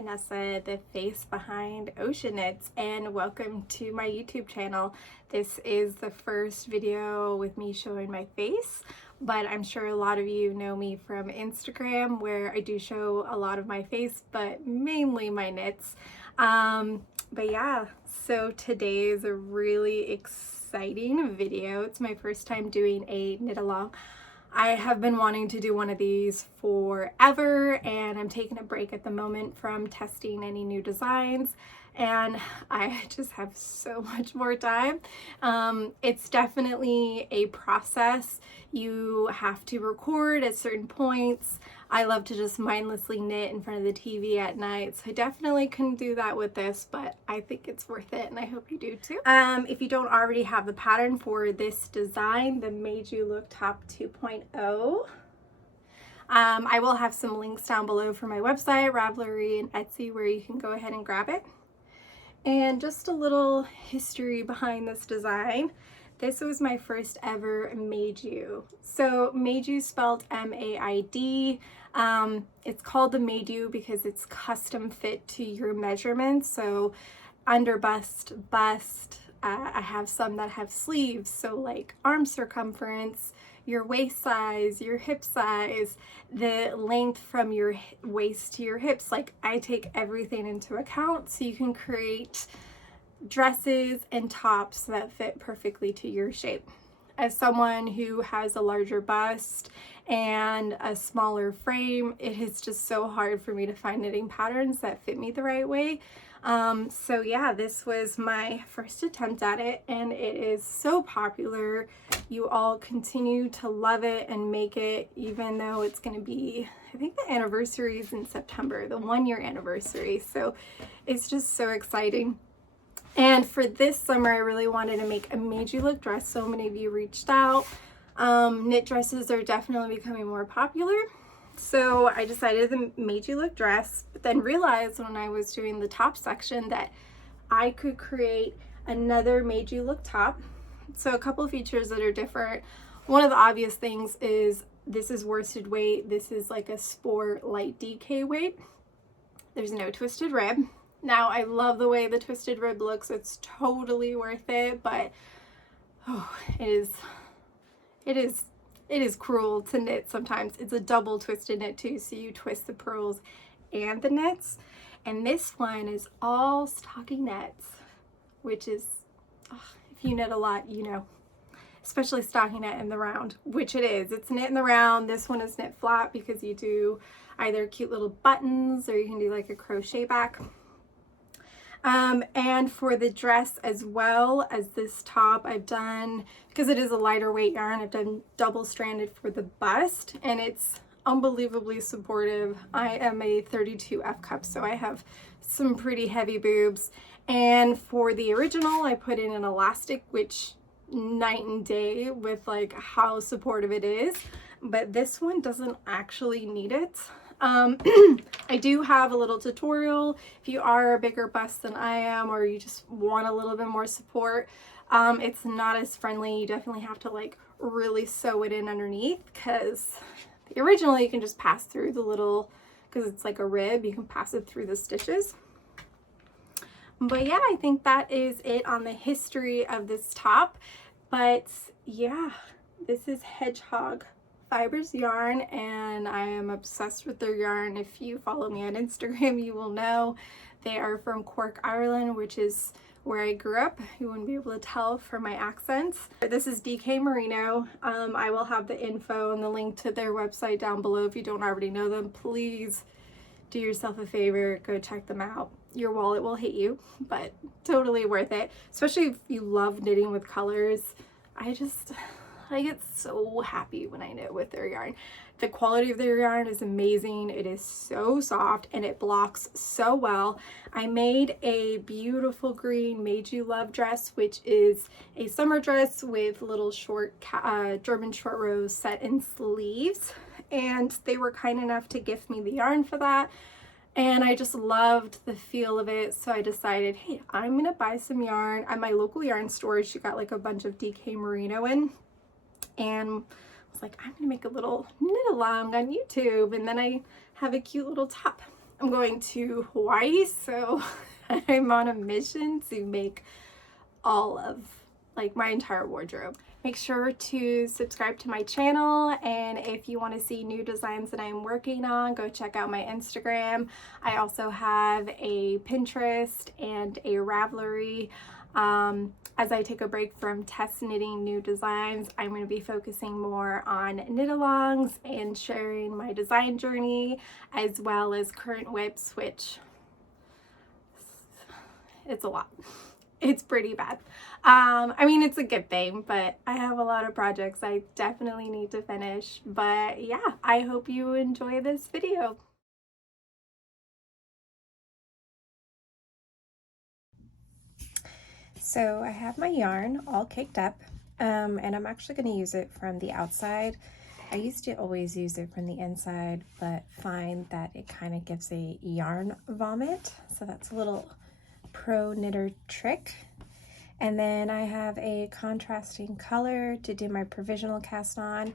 Vanessa, the face behind Ocean Knits, and welcome to my YouTube channel. This is the first video with me showing my face, but I'm sure a lot of you know me from Instagram, where I do show a lot of my face, but mainly my knits. But yeah, so today is a really exciting video. It's my first time doing a knit along. I have been wanting to do one of these forever, and I'm taking a break at the moment from testing any new designs, and I just have so much more time. It's definitely a process. You have to record at certain points. I love to just mindlessly knit in front of the TV at night, so I definitely couldn't do that with this, but I think it's worth it, and I hope you do too. If you don't already have the pattern for this design, the Maid You Look Top 2.0, I will have some links down below for my website, Ravelry, and Etsy, where you can go ahead and grab it. And just a little history behind this design. This was my first ever Maid You. So Maid You spelled M-A-I-D. It's called the Maid You because it's custom fit to your measurements. So under bust, I have some that have sleeves, so like arm circumference, your waist size, your hip size, the length from your waist to your hips. Like, I take everything into account so you can create dresses and tops that fit perfectly to your shape. As someone who has a larger bust and a smaller frame, it is just so hard for me to find knitting patterns that fit me the right way. So yeah, this was my first attempt at it, and it is so popular. You all continue to love it and make it, even though it's going to be, I think the anniversary is in September, the 1-year anniversary. So it's just so exciting. And for this summer, I really wanted to make a Maid You Look dress. So many of you reached out. Knit dresses are definitely becoming more popular. So I decided the Maid You Look dress, but then realized when I was doing the top section that I could create another Maid You Look top. So a couple of features that are different. One of the obvious things is this is worsted weight. This is like a sport light DK weight. There's no twisted rib. Now, I love the way the twisted rib looks. It's totally worth it, but oh, it is cruel to knit sometimes. It's a double twisted knit too, so you twist the purls and the knits. And this one is all stockinette, which is, if you knit a lot, you know, especially stockinette in the round, which it is. It's knit in the round. This one is knit flat because you do either cute little buttons or you can do like a crochet back. And for the dress as well as this top, I've done, because it is a lighter weight yarn, I've done double stranded for the bust, and it's unbelievably supportive. I am a 32 F cup, so I have some pretty heavy boobs. And for the original, I put in an elastic, which night and day with like how supportive it is, but this one doesn't actually need it. I do have a little tutorial if you are a bigger bust than I am, or you just want a little bit more support. It's not as friendly. You definitely have to like really sew it in underneath, because the original you can just pass through the little, because it's like a rib, you can pass it through the stitches. But yeah, I think that is it on the history of this top. But yeah, this is Hedgehog Fibres yarn, and I am obsessed with their yarn. If you follow me on Instagram, you will know they are from Cork, Ireland, which is where I grew up. You wouldn't be able to tell from my accents. This is DK Merino. I will have the info and the link to their website down below. If you don't already know them, please do yourself a favor, go check them out. Your wallet will hit you, but totally worth it, especially if you love knitting with colors. I get so happy when I knit with their yarn. The quality of their yarn is amazing. It is so soft and it blocks so well. I made a beautiful green Maid You Love dress, which is a summer dress with little short German short rows set in sleeves. And they were kind enough to gift me the yarn for that. And I just loved the feel of it, so I decided, hey, I'm gonna buy some yarn. At my local yarn store, she got like a bunch of DK Merino in, and I was like, I'm gonna make a little knit along on YouTube, and then I have a cute little top. I'm going to Hawaii, so I'm on a mission to make all of, like, my entire wardrobe. Make sure to subscribe to my channel, and if you want to see new designs that I'm working on, go check out my Instagram. I also have a Pinterest and a Ravelry. As I take a break from test knitting new designs, I'm going to be focusing more on knit-alongs and sharing my design journey, as well as current whips, which it's a lot. It's pretty bad. I mean, it's a good thing, but I have a lot of projects I definitely need to finish. But yeah, I hope you enjoy this video. So I have my yarn all caked up, and I'm actually going to use it from the outside. I used to always use it from the inside, but find that it kind of gives a yarn vomit. So that's a little pro knitter trick. And then I have a contrasting color to do my provisional cast on.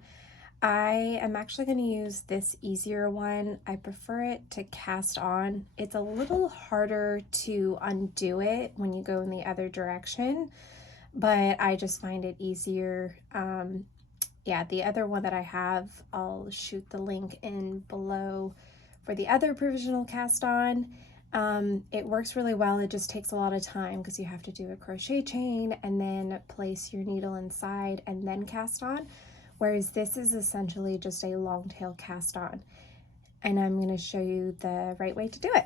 I am actually going to use this easier one. I prefer it to cast on. It's a little harder to undo it when you go in the other direction, but I just find it easier. Yeah, the other one that I have, I'll shoot the link in below for the other provisional cast on. It works really well. It just takes a lot of time because you have to do a crochet chain and then place your needle inside and then cast on. Whereas this is essentially just a long tail cast on. And I'm going to show you the right way to do it.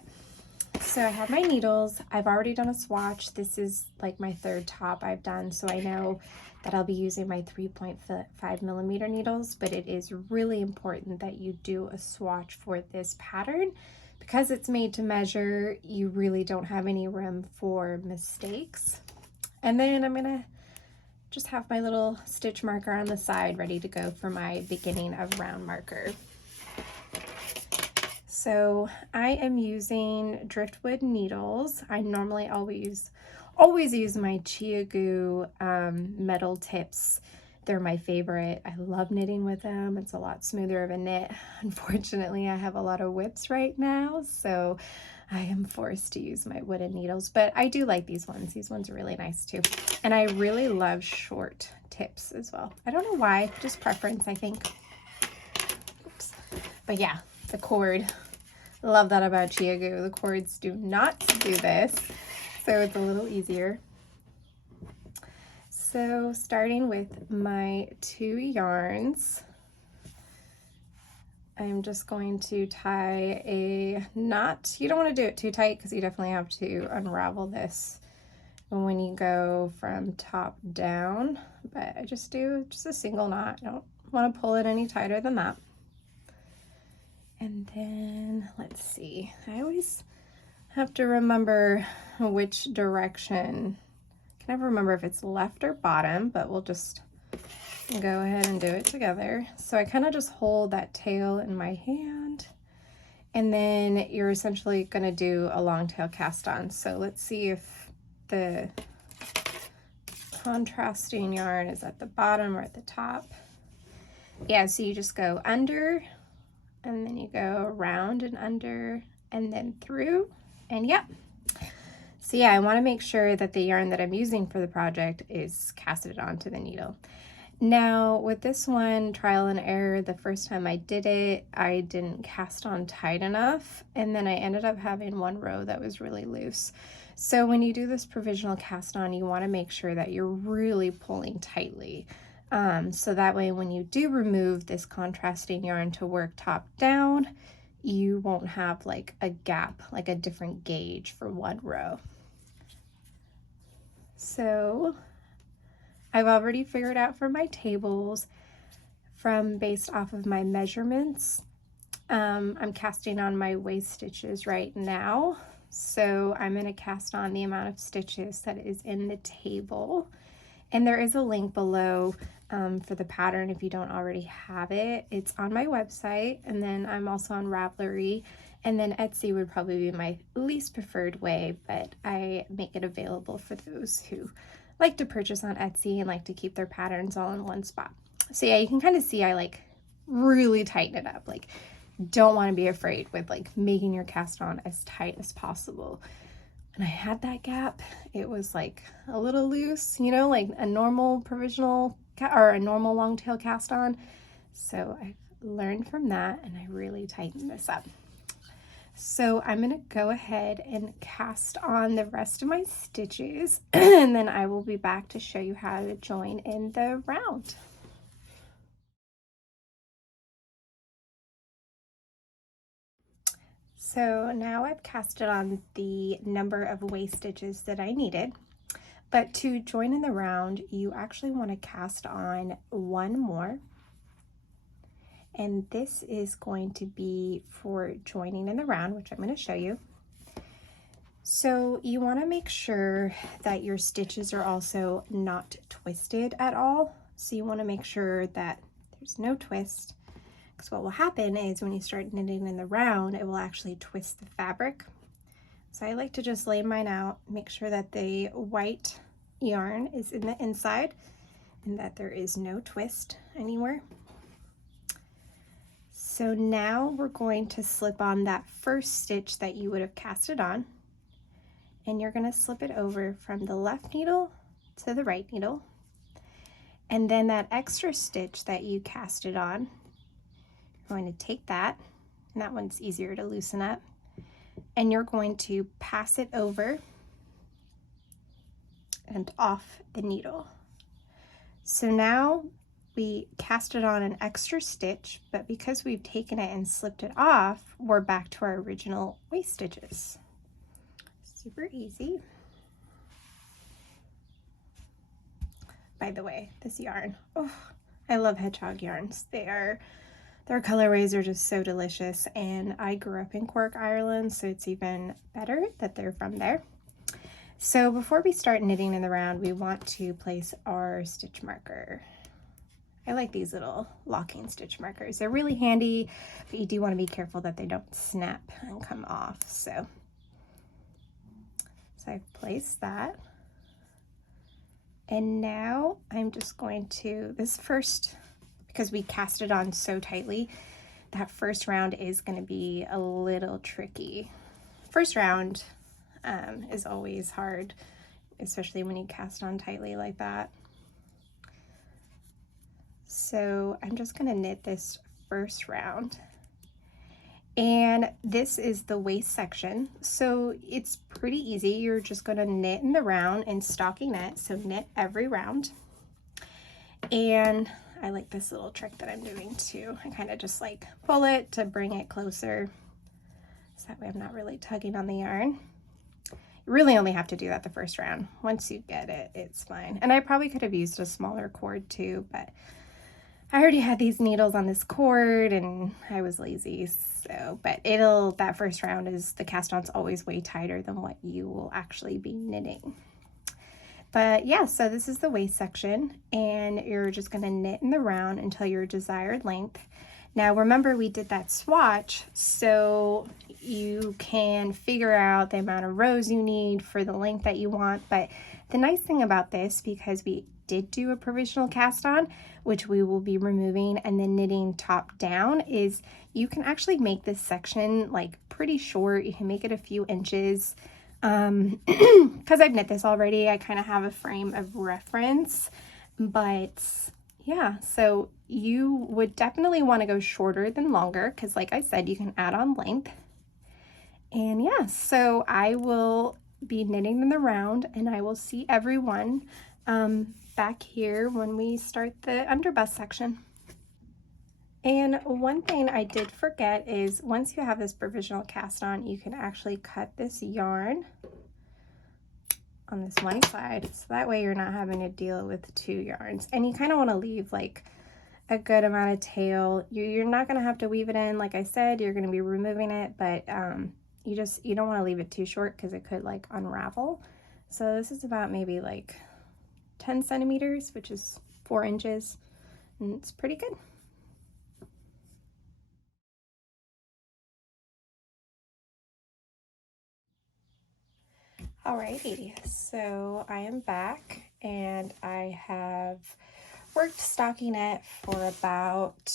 So I have my needles. I've already done a swatch. This is like my third top I've done, so I know that I'll be using my 3.5 millimeter needles, but it is really important that you do a swatch for this pattern. Because it's made to measure, you really don't have any room for mistakes. And then I'm gonna just have my little stitch marker on the side ready to go for my beginning of round marker. So I am using driftwood needles. I normally always use my Chia Goo metal tips. They're my favorite. I love knitting with them. It's a lot smoother of a knit. Unfortunately, I have a lot of whips right now, so I am forced to use my wooden needles, but I do like these ones. These ones are really nice too. And I really love short tips as well. I don't know why, just preference, I think. Oops. But yeah, the cord. Love that about Chia Goo. The cords do not do this, so it's a little easier. So starting with my 2 yarns, I'm just going to tie a knot. You don't want to do it too tight because you definitely have to unravel this when you go from top down, but I just do just a single knot. I don't want to pull it any tighter than that. And then let's see, I always have to remember which direction. I can never remember if it's left or bottom, but we'll just go ahead and do it together. So I kind of just hold that tail in my hand, and then you're essentially going to do a long tail cast on. So let's see if the contrasting yarn is at the bottom or at the top. Yeah, so you just go under, and then you go around and under, and then through, and yep. So yeah, I want to make sure that the yarn that I'm using for the project is casted onto the needle. Now with this one, trial and error, the first time I did it, I didn't cast on tight enough, and then I ended up having one row that was really loose. So when you do this provisional cast on, you want to make sure that you're really pulling tightly. So that way when you do remove this contrasting yarn to work top down, you won't have like a gap, like a different gauge for one row. So I've already figured out for my tables based off of my measurements. I'm casting on my waist stitches right now. So I'm going to cast on the amount of stitches that is in the table. And there is a link below for the pattern if you don't already have it. It's on my website, and then I'm also on Ravelry, and then Etsy would probably be my least preferred way, but I make it available for those who like to purchase on Etsy and like to keep their patterns all in one spot. So yeah, you can kind of see I like really tighten it up. Like don't want to be afraid with like making your cast on as tight as possible. And I had that gap. It was like a little loose, you know, like a normal provisional or a normal long tail cast on. So I learned from that and I really tightened this up. So I'm going to go ahead and cast on the rest of my stitches and then I will be back to show you how to join in the round. So now I've casted on the number of waist stitches that I needed, but to join in the round, you actually want to cast on one more. And this is going to be for joining in the round, which I'm going to show you. So you want to make sure that your stitches are also not twisted at all. So you want to make sure that there's no twist. Because what will happen is when you start knitting in the round, it will actually twist the fabric. So I like to just lay mine out, make sure that the white yarn is in the inside and that there is no twist anywhere. So now we're going to slip on that first stitch that you would have casted on, and you're going to slip it over from the left needle to the right needle. And then that extra stitch that you casted on, going to take that, and that one's easier to loosen up, and you're going to pass it over and off the needle. So now we casted on an extra stitch, but because we've taken it and slipped it off, we're back to our original waist stitches. Super easy. By the way, this yarn, oh, I love Hedgehog yarns. Their colorways are just so delicious, and I grew up in Cork, Ireland, so it's even better that they're from there. So before we start knitting in the round, we want to place our stitch marker. I like these little locking stitch markers. They're really handy, but you do want to be careful that they don't snap and come off. So I've placed that. And now I'm just going to, this first, because we cast it on so tightly, that first round is going to be a little tricky. First round is always hard, especially when you cast on tightly like that. So I'm just going to knit this first round. And this is the waist section. So it's pretty easy. You're just going to knit in the round and stockinette. So knit every round. And I like this little trick that I'm doing too. I kind of just like pull it to bring it closer. So that way I'm not really tugging on the yarn. You really only have to do that the first round. Once you get it, it's fine. And I probably could have used a smaller cord too, but I already had these needles on this cord and I was lazy. So, but that first round is, the cast on's always way tighter than what you will actually be knitting. But yeah, so this is the waist section, and you're just going to knit in the round until your desired length. Now remember, we did that swatch, so you can figure out the amount of rows you need for the length that you want. But the nice thing about this, because we did do a provisional cast on, which we will be removing and then knitting top down, is you can actually make this section like pretty short. You can make it a few inches. Because I've knit this already, I kind of have a frame of reference. But yeah, so you would definitely want to go shorter than longer, because like I said, you can add on length. And yeah, so I will be knitting in the round, and I will see everyone back here when we start the underbust section. And one thing I did forget is, once you have this provisional cast on, you can actually cut this yarn on this one side, so that way you're not having to deal with two yarns. And you kind of want to leave like a good amount of tail. You're not going to have to weave it in, like I said, you're going to be removing it, but you don't want to leave it too short because it could like unravel. So this is about maybe like 10 centimeters, which is 4 inches, and it's pretty good. Alrighty, so I am back, and I have worked stockinette for about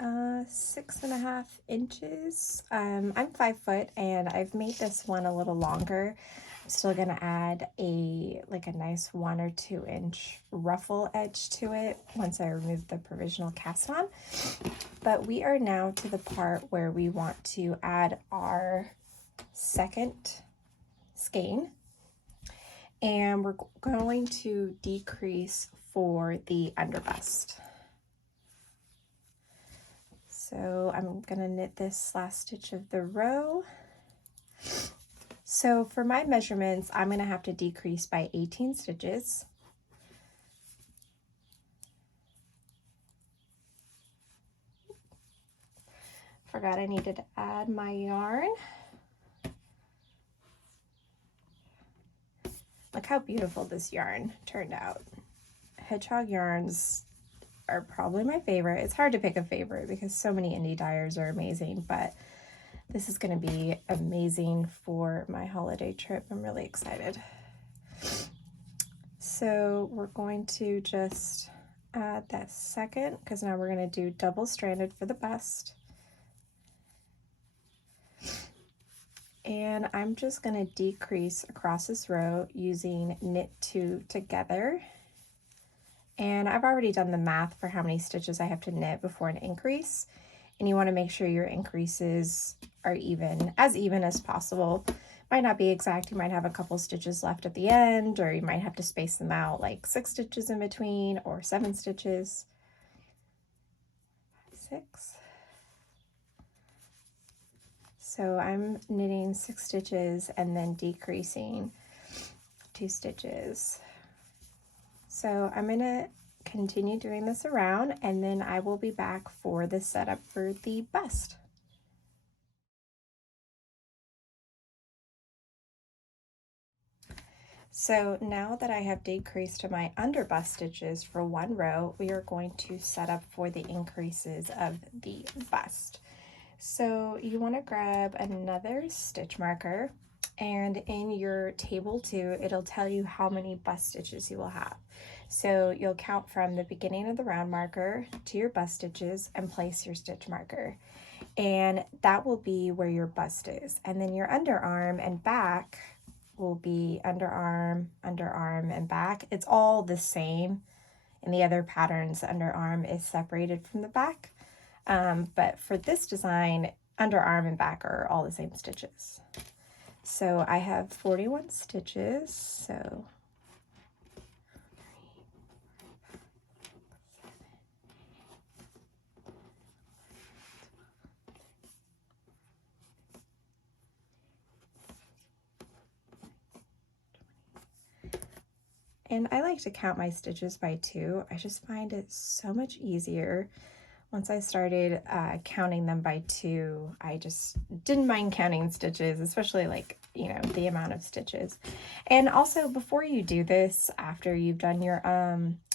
6.5 inches. I'm 5 foot and I've made this one a little longer. I'm still gonna add a nice 1 or 2 inch ruffle edge to it once I remove the provisional cast on. But we are now to the part where we want to add our second skein, and we're going to decrease for the underbust. So I'm gonna knit this last stitch of the row. So for my measurements, I'm gonna have to decrease by 18 stitches. Forgot I needed to add my yarn. Look how beautiful this yarn turned out. Hedgehog yarns are probably my favorite. It's hard to pick a favorite because so many indie dyers are amazing, but this is going to be amazing for my holiday trip. I'm really excited. So we're going to just add that second, because now we're going to do double stranded for the bust. And I'm just going to decrease across this row using knit 2 together. And I've already done the math for how many stitches I have to knit before an increase. And you want to make sure your increases are even as possible. Might not be exact, you might have a couple stitches left at the end, or you might have to space them out like 6 stitches in between or 7 stitches. 6. So I'm knitting 6 stitches and then decreasing 2 stitches. So I'm going to continue doing this around, and then I will be back for the setup for the bust. So now that I have decreased to my underbust stitches for one row, we are going to set up for the increases of the bust. So you want to grab another stitch marker, and in your table 2, it'll tell you how many bust stitches you will have. So you'll count from the beginning of the round marker to your bust stitches and place your stitch marker. And that will be where your bust is. And then your underarm and back will be underarm, underarm, and back. It's all the same. In the other patterns, the underarm is separated from the back. But for this design, underarm and back are all the same stitches. So I have 41 stitches, so and I like to count my stitches by 2. I just find it so much easier. Once I started counting them by 2, I just didn't mind counting stitches, especially the amount of stitches. And also, before you do this, after you've done your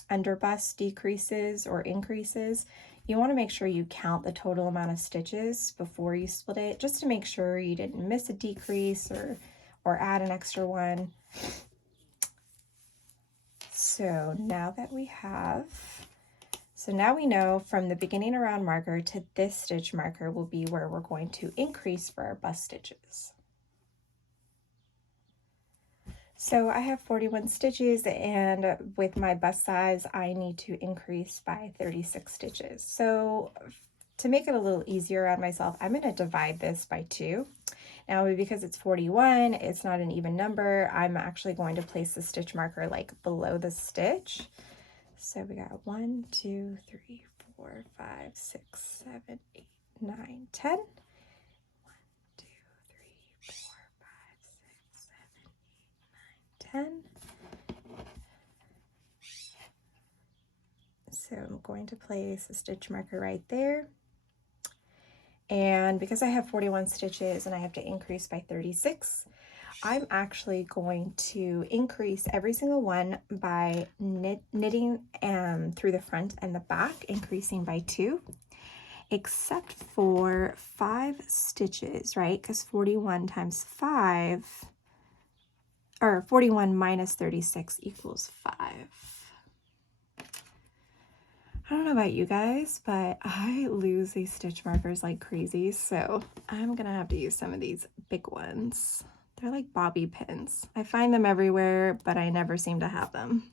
underbust decreases or increases, you want to make sure you count the total amount of stitches before you split it, just to make sure you didn't miss a decrease or add an extra one. So now we know from the beginning around marker to this stitch marker will be where we're going to increase for our bust stitches. So I have 41 stitches, and with my bust size, I need to increase by 36 stitches. So to make it a little easier on myself, I'm going to divide this by 2. Now, because it's 41, it's not an even number. I'm actually going to place the stitch marker below the stitch. So we got 1, 2, 3, 4, 5, 6, 7, 8, 9, 10. 1, 2, 3, 4, 5, 6, 7, 8, 9, 10. So I'm going to place a stitch marker right there. And because I have 41 stitches and I have to increase by 36, I'm actually going to increase every single one by knitting through the front and the back, increasing by 2, except for 5 stitches, right? Because 41 times 5, or 41 minus 36 equals 5. I don't know about you guys, but I lose these stitch markers like crazy, so I'm gonna have to use some of these big ones. They're like bobby pins. I find them everywhere, but I never seem to have them.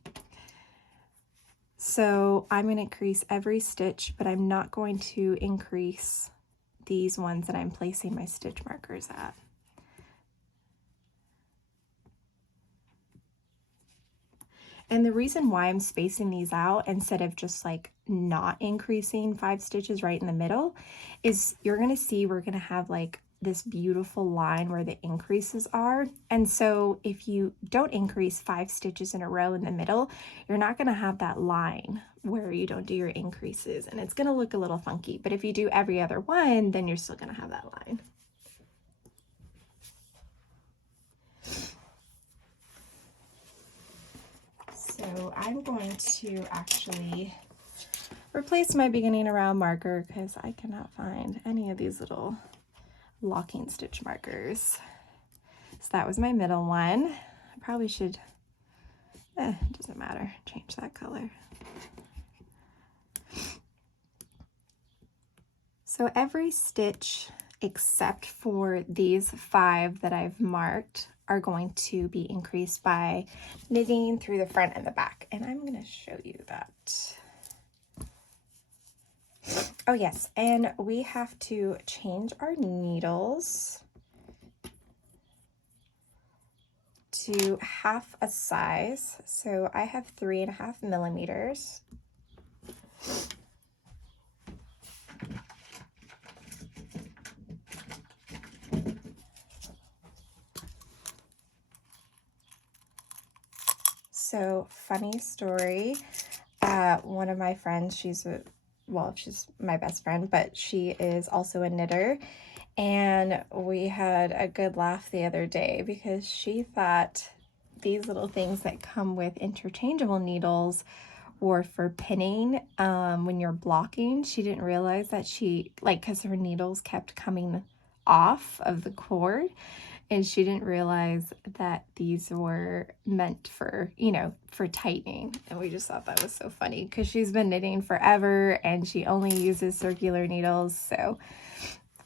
So I'm going to increase every stitch, but I'm not going to increase these ones that I'm placing my stitch markers at. And the reason why I'm spacing these out instead of just like not increasing 5 stitches right in the middle is you're going to see we're going to have like this beautiful line where the increases are. And so if you don't increase 5 stitches in a row in the middle, you're not going to have that line where you don't do your increases, and it's going to look a little funky. But if you do every other one, then you're still going to have that line. So I'm going to actually replace my beginning around marker because I cannot find any of these little locking stitch markers. So that was my middle one. I probably should, it doesn't matter, change that color. So every stitch except for these 5 that I've marked are going to be increased by knitting through the front and the back. And I'm going to show you that. Oh yes, and we have to change our needles to half a size. So I have 3.5 millimeters. So funny story, one of my friends, she's my best friend, but she is also a knitter, and we had a good laugh the other day because she thought these little things that come with interchangeable needles were for pinning when you're blocking. She didn't realize that because her needles kept coming off of the cord, and she didn't realize that these were meant for, for tightening. And we just thought that was so funny because she's been knitting forever and she only uses circular needles. So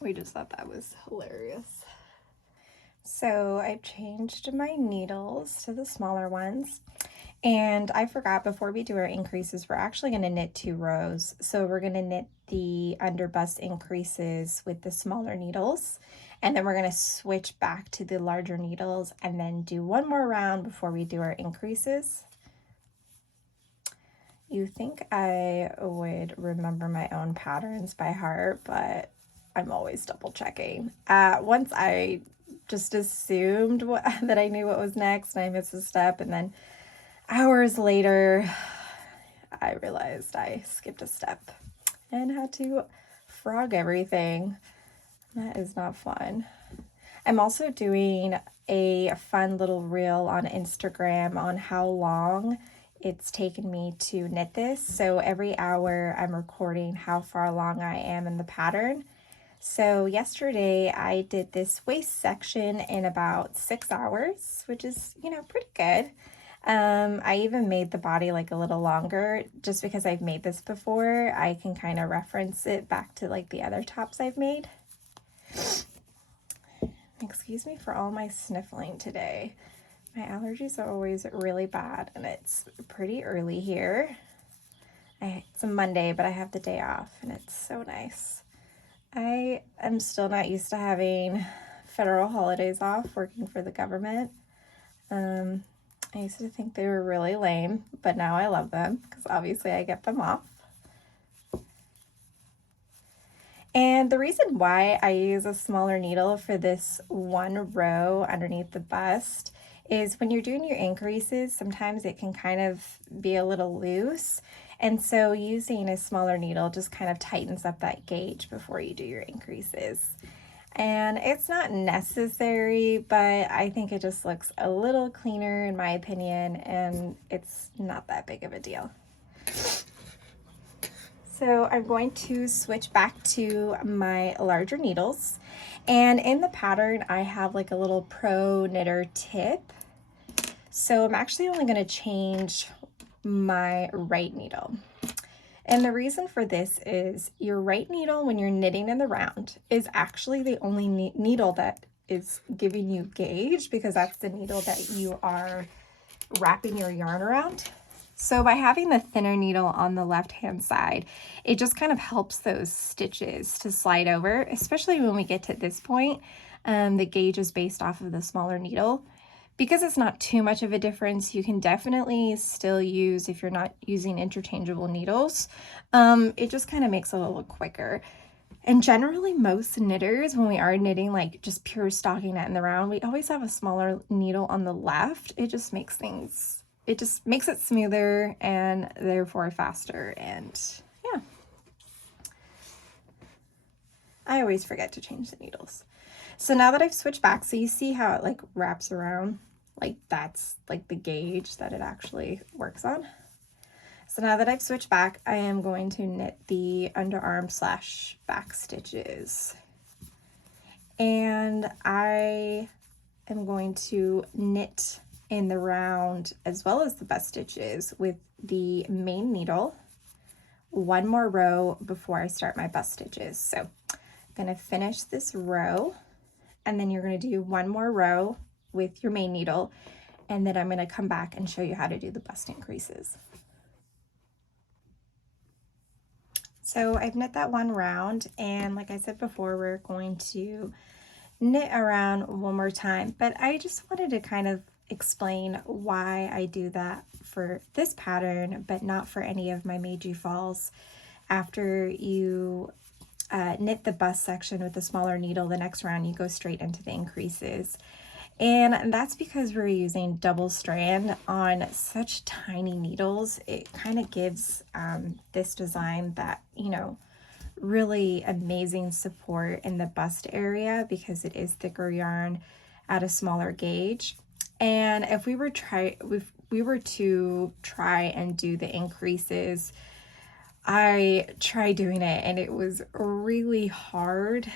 we just thought that was hilarious. So I changed my needles to the smaller ones. And I forgot, before we do our increases, we're actually going to knit 2 rows. So we're going to knit the underbust increases with the smaller needles, and then we're going to switch back to the larger needles and then do 1 more round before we do our increases. You think I would remember my own patterns by heart, but I'm always double checking. Once I just assumed that I knew what was next and I missed a step, and then hours later, I realized I skipped a step and had to frog everything. That is not fun. I'm also doing a fun little reel on Instagram on how long it's taken me to knit this. So every hour I'm recording how far along I am in the pattern. So yesterday I did this waist section in about 6 hours, which is, pretty good. I even made the body like a little longer just because I've made this before. I can kind of reference it back to like the other tops I've made. Excuse me for all my sniffling today. My allergies are always really bad and it's pretty early here. It's a Monday, but I have the day off and it's so nice. I am still not used to having federal holidays off working for the government. I used to think they were really lame, but now I love them because obviously I get them off. And the reason why I use a smaller needle for this 1 row underneath the bust is when you're doing your increases, sometimes it can kind of be a little loose. And so using a smaller needle just kind of tightens up that gauge before you do your increases. And it's not necessary, but I think it just looks a little cleaner in my opinion, and it's not that big of a deal. So I'm going to switch back to my larger needles, and in the pattern I have like a little pro knitter tip. So I'm actually only going to change my right needle. And the reason for this is your right needle when you're knitting in the round is actually the only needle that is giving you gauge, because that's the needle that you are wrapping your yarn around. So by having the thinner needle on the left hand side, it just kind of helps those stitches to slide over, especially when we get to this point. The gauge is based off of the smaller needle. Because it's not too much of a difference, you can definitely still use, if you're not using interchangeable needles, it just kind of makes it a little quicker. And generally most knitters, when we are knitting like just pure stocking knit in the round, we always have a smaller needle on the left. It just makes things, it just makes it smoother and therefore faster. And yeah, I always forget to change the needles. So now that I've switched back, so you see how it like wraps around, like that's like the gauge that it actually works on. So now that I've switched back, I am going to knit the underarm / back stitches. And I am going to knit in the round as well as the bust stitches with the main needle, one more row before I start my bust stitches. So I'm going to finish this row, and then you're going to do one more row with your main needle, and then I'm going to come back and show you how to do the bust increases. So I've knit that one round, and like I said before, we're going to knit around one more time, but I just wanted to kind of explain why I do that for this pattern, but not for any of my Maid You falls. After you knit the bust section with the smaller needle, the next round you go straight into the increases. And that's because we're using double strand on such tiny needles. It kind of gives this design that, you know, really amazing support in the bust area because it is thicker yarn at a smaller gauge. And if we were to try and do the increases, I tried doing it and it was really hard.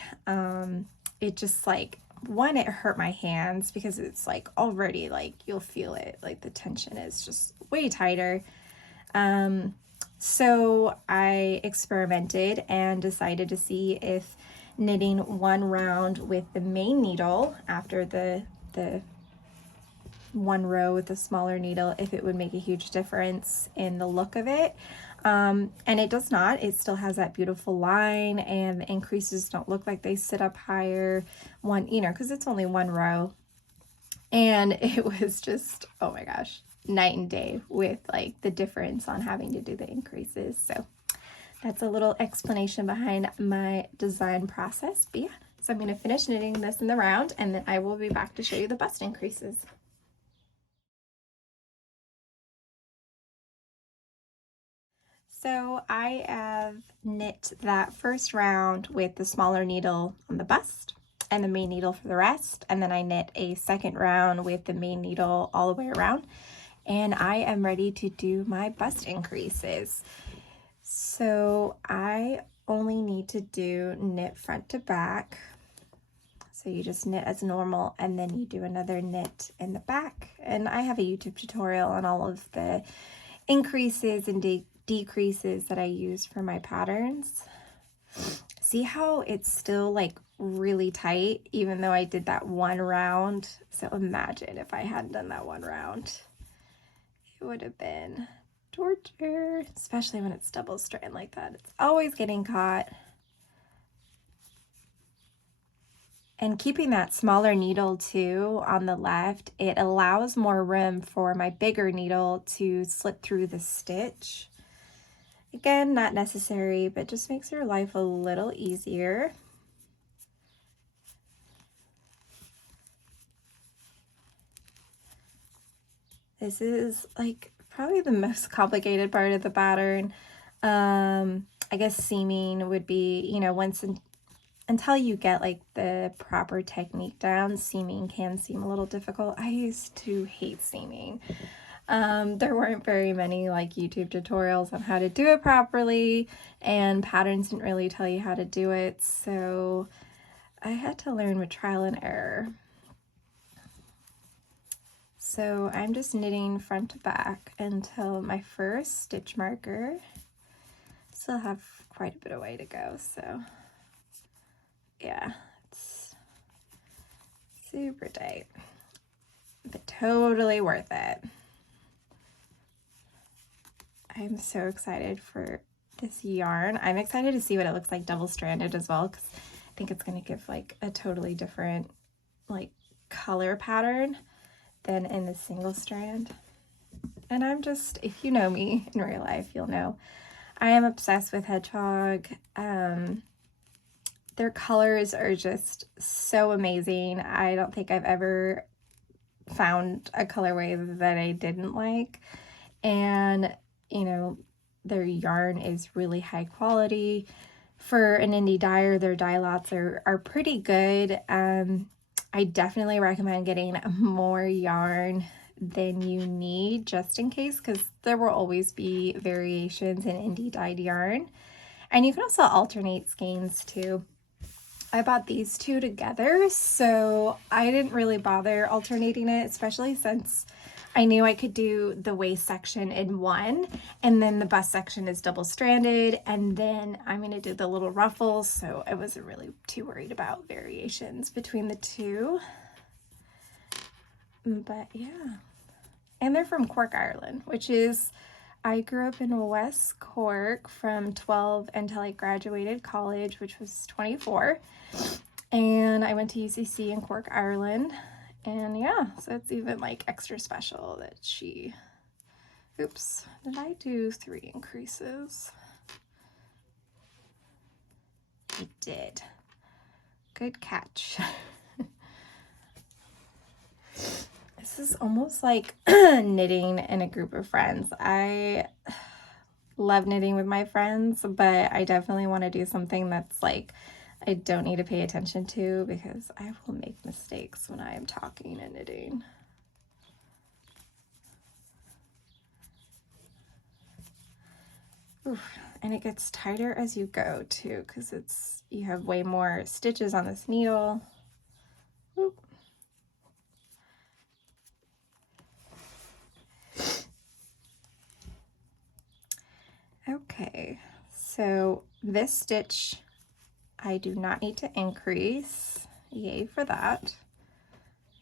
It just like, one, it hurt my hands because it's like already like you'll feel it, like the tension is just way tighter. So I experimented and decided to see if knitting one round with the main needle after the one row with the smaller needle, if it would make a huge difference in the look of it. And it does not. It still has that beautiful line, and the increases don't look like they sit up higher, because it's only one row. And it was just, oh my gosh, night and day with like the difference on having to do the increases. So that's a little explanation behind my design process. But yeah, so I'm going to finish knitting this in the round, and then I will be back to show you the bust increases. So I have knit that first round with the smaller needle on the bust and the main needle for the rest, and then I knit a second round with the main needle all the way around, and I am ready to do my bust increases. So I only need to do knit front to back. So you just knit as normal, and then you do another knit in the back. And I have a YouTube tutorial on all of the increases and decreases that I use for my patterns. See how it's still like really tight even though I did that one round? So imagine if I hadn't done that one round. It would have been torture, especially when it's double strand like that. It's always getting caught. And keeping that smaller needle too on the left, it allows more room for my bigger needle to slip through the stitch. Again, not necessary, but just makes your life a little easier. This is like probably the most complicated part of the pattern. I guess seaming would be, until you get like the proper technique down, seaming can seem a little difficult. I used to hate seaming. There weren't very many like YouTube tutorials on how to do it properly, and patterns didn't really tell you how to do it, so I had to learn with trial and error. So I'm just knitting front to back until my first stitch marker. still have quite a bit of way to go, so yeah, it's super tight, but totally worth it. I'm so excited for this yarn. I'm excited to see what it looks like double-stranded as well, because I think it's going to give like a totally different like color pattern than in the single strand. And I'm just, if you know me in real life, you'll know I am obsessed with Hedgehog. Their colors are just so amazing. I don't think I've ever found a colorway that I didn't like. And, you know, their yarn is really high quality. For an indie dyer, their dye lots are pretty good. I definitely recommend getting more yarn than you need just in case, because there will always be variations in indie dyed yarn. And you can also alternate skeins too. I bought these two together, so I didn't really bother alternating it, especially since I knew I could do the waist section in one, and then the bust section is double-stranded, and then I'm going to do the little ruffles, so I wasn't really too worried about variations between the two. But yeah, and they're from Cork, Ireland, which is, I grew up in West Cork from 12 until I graduated college, which was 24. And I went to UCC in Cork, Ireland. And yeah, so it's even like extra special that she, oops, did I do 3 increases? I did. Good catch. This is almost like knitting in a group of friends. I love knitting with my friends, but I definitely want to do something that's like I don't need to pay attention to, because I will make mistakes when I am talking and knitting. Oof. And it gets tighter as you go too, because you have way more stitches on this needle. Oop. Okay, so this stitch I do not need to increase. Yay for that.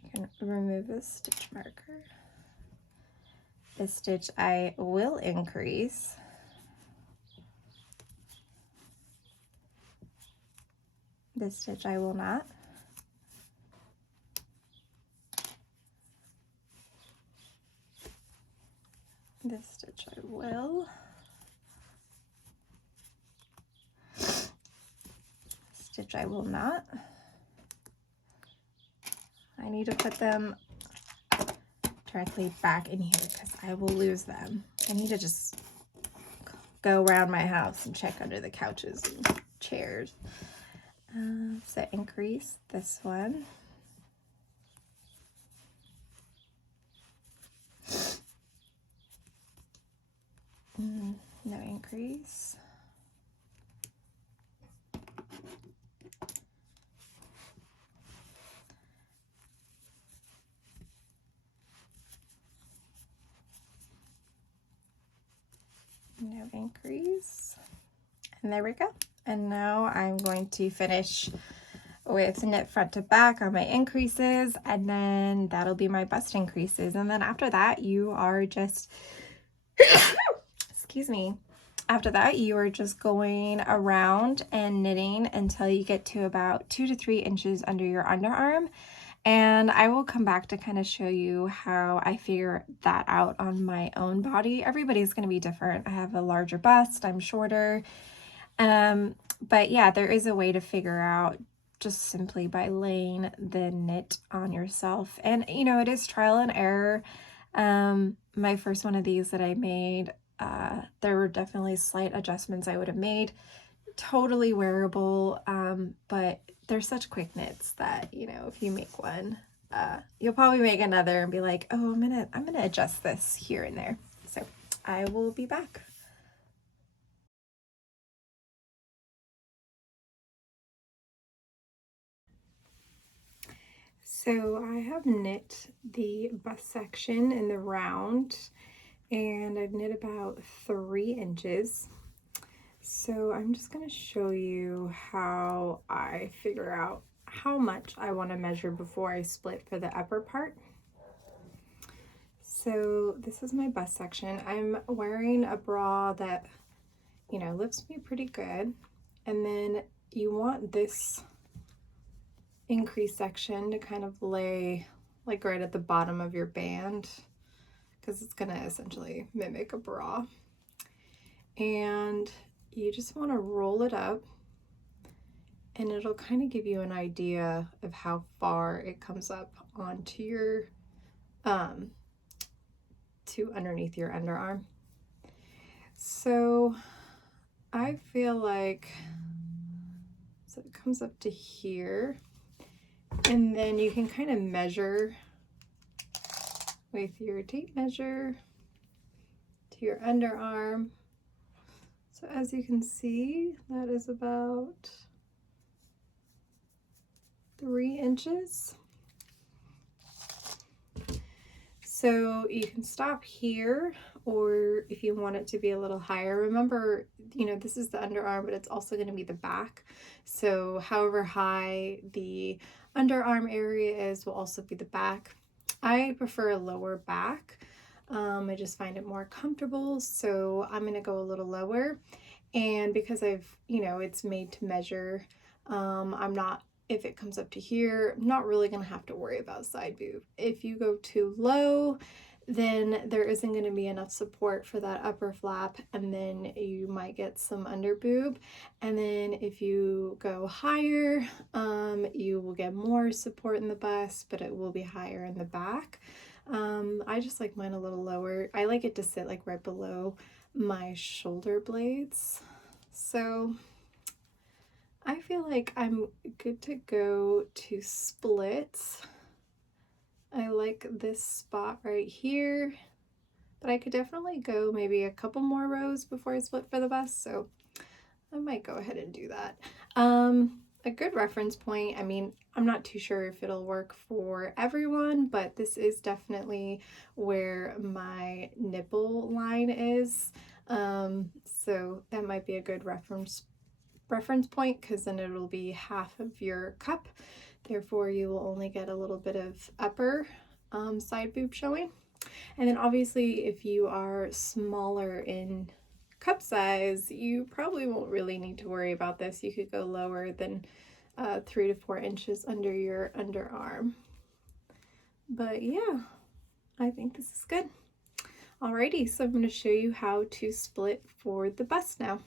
I can remove this stitch marker. This stitch I will increase. This stitch I will not. This stitch I will. Stitch I will not. I need to put them directly back in here because I will lose them. I need to just go around my house and check under the couches and chairs. So increase this one. No increase. No increase. And there we go. And now I'm going to finish with knit front to back on my increases, and then that'll be my bust increases. And then after that, you are just, excuse me, after that, you are just going around and knitting until you get to about 2 to 3 inches under your underarm. And I will come back to kind of show you how I figure that out on my own body. Everybody's going to be different. I have a larger bust, I'm shorter. But yeah, there is a way to figure out just simply by laying the knit on yourself. And you know, it is trial and error. My first one of these that I made, there were definitely slight adjustments I would have made. Totally wearable, but they're such quick knits that, you know, if you make one, you'll probably make another and be like, oh, I'm gonna adjust this here and there. So I will be back. So I have knit the bust section in the round, and I've knit about 3 inches. So I'm just going to show you how I figure out how much I want to measure before I split for the upper part. So this is my bust section. I'm wearing a bra that, you know, lifts me pretty good. And then you want this increase section to kind of lay like right at the bottom of your band, because it's going to essentially mimic a bra. And you just want to roll it up, and it'll kind of give you an idea of how far it comes up onto your to underneath your underarm. So I feel like, so it comes up to here, and then you can kind of measure with your tape measure to your underarm. So as you can see, that is about 3 inches. So you can stop here, or if you want it to be a little higher, remember, you know, this is the underarm, but it's also going to be the back. So however high the underarm area is will also be the back. I prefer a lower back. I just find it more comfortable. So I'm going to go a little lower. And because I've, you know, it's made to measure, I'm not, if it comes up to here, I'm not really going to have to worry about side boob. If you go too low, then there isn't going to be enough support for that upper flap, and then you might get some under boob. And then if you go higher, you will get more support in the bust, but it will be higher in the back. I just like mine a little lower. I like it to sit like right below my shoulder blades. So I feel like I'm good to go to split. I like this spot right here, but I could definitely go maybe a couple more rows before I split for the bust, so I might go ahead and do that. A good reference point, I mean, I'm not too sure if it'll work for everyone, but this is definitely where my nipple line is. So that might be a good reference point, because then it'll be half of your cup. Therefore, you will only get a little bit of upper side boob showing. And then obviously, if you are smaller in cup size, you probably won't really need to worry about this. You could go lower than 3 to 4 inches under your underarm. But yeah, I think this is good. Alrighty, so I'm going to show you how to split for the bust now.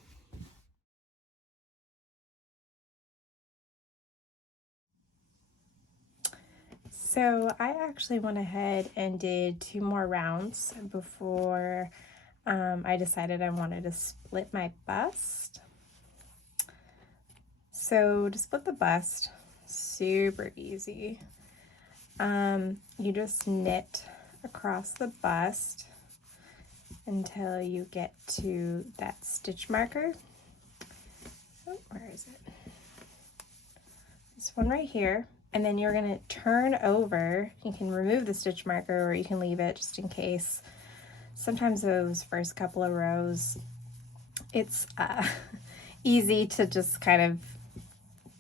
So I actually went ahead and did 2 more rounds before I decided I wanted to split my bust. So to split the bust, super easy. You just knit across the bust until you get to that stitch marker. Oh, where is it? This one right here. And then you're going to turn over. You can remove the stitch marker, or you can leave it just in case. Sometimes those first couple of rows, it's easy to just kind of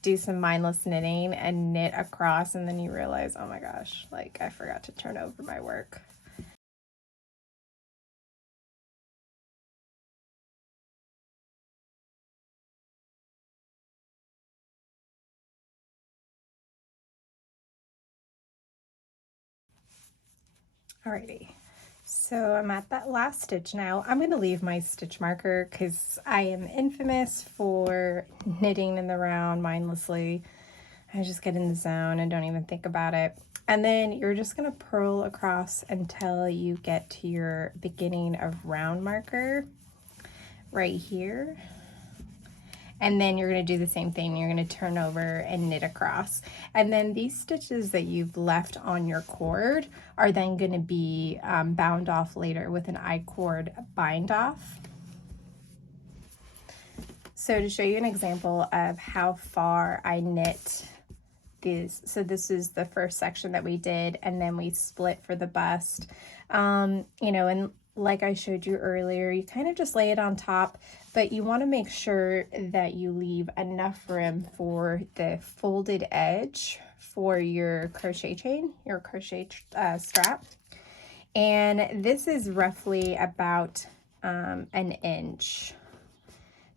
do some mindless knitting and knit across, and then you realize, oh my gosh, like I forgot to turn over my work. Alrighty, so I'm at that last stitch now. I'm going to leave my stitch marker because I am infamous for knitting in the round mindlessly. I just get in the zone and don't even think about it. And then you're just going to purl across until you get to your beginning of round marker right here. And then you're going to do the same thing. You're going to turn over and knit across. And then these stitches that you've left on your cord are then going to be bound off later with an I-cord bind off. So to show you an example of how far I knit these, so this is the first section that we did, and then we split for the bust. You know, and like I showed you earlier, you kind of just lay it on top, but you want to make sure that you leave enough room for the folded edge for your crochet chain, your crochet strap. And this is roughly about an inch.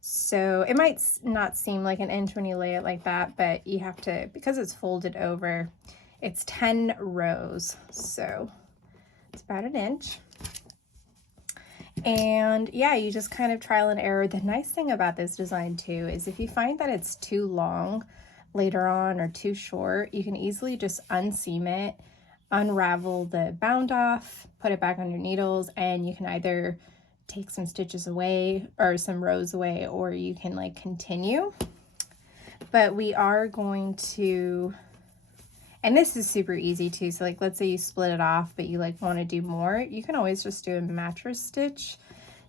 So it might not seem like an inch when you lay it like that, but you have to, because it's folded over, it's 10 rows. So it's about an inch. And yeah, you just kind of trial and error. The nice thing about this design too is if you find that it's too long later on or too short, you can easily just unseam it, unravel the bound off, put it back on your needles, and you can either take some stitches away or some rows away, or you can like continue. But we are going to, and this is super easy too, so like let's say you split it off but you like want to do more, you can always just do a mattress stitch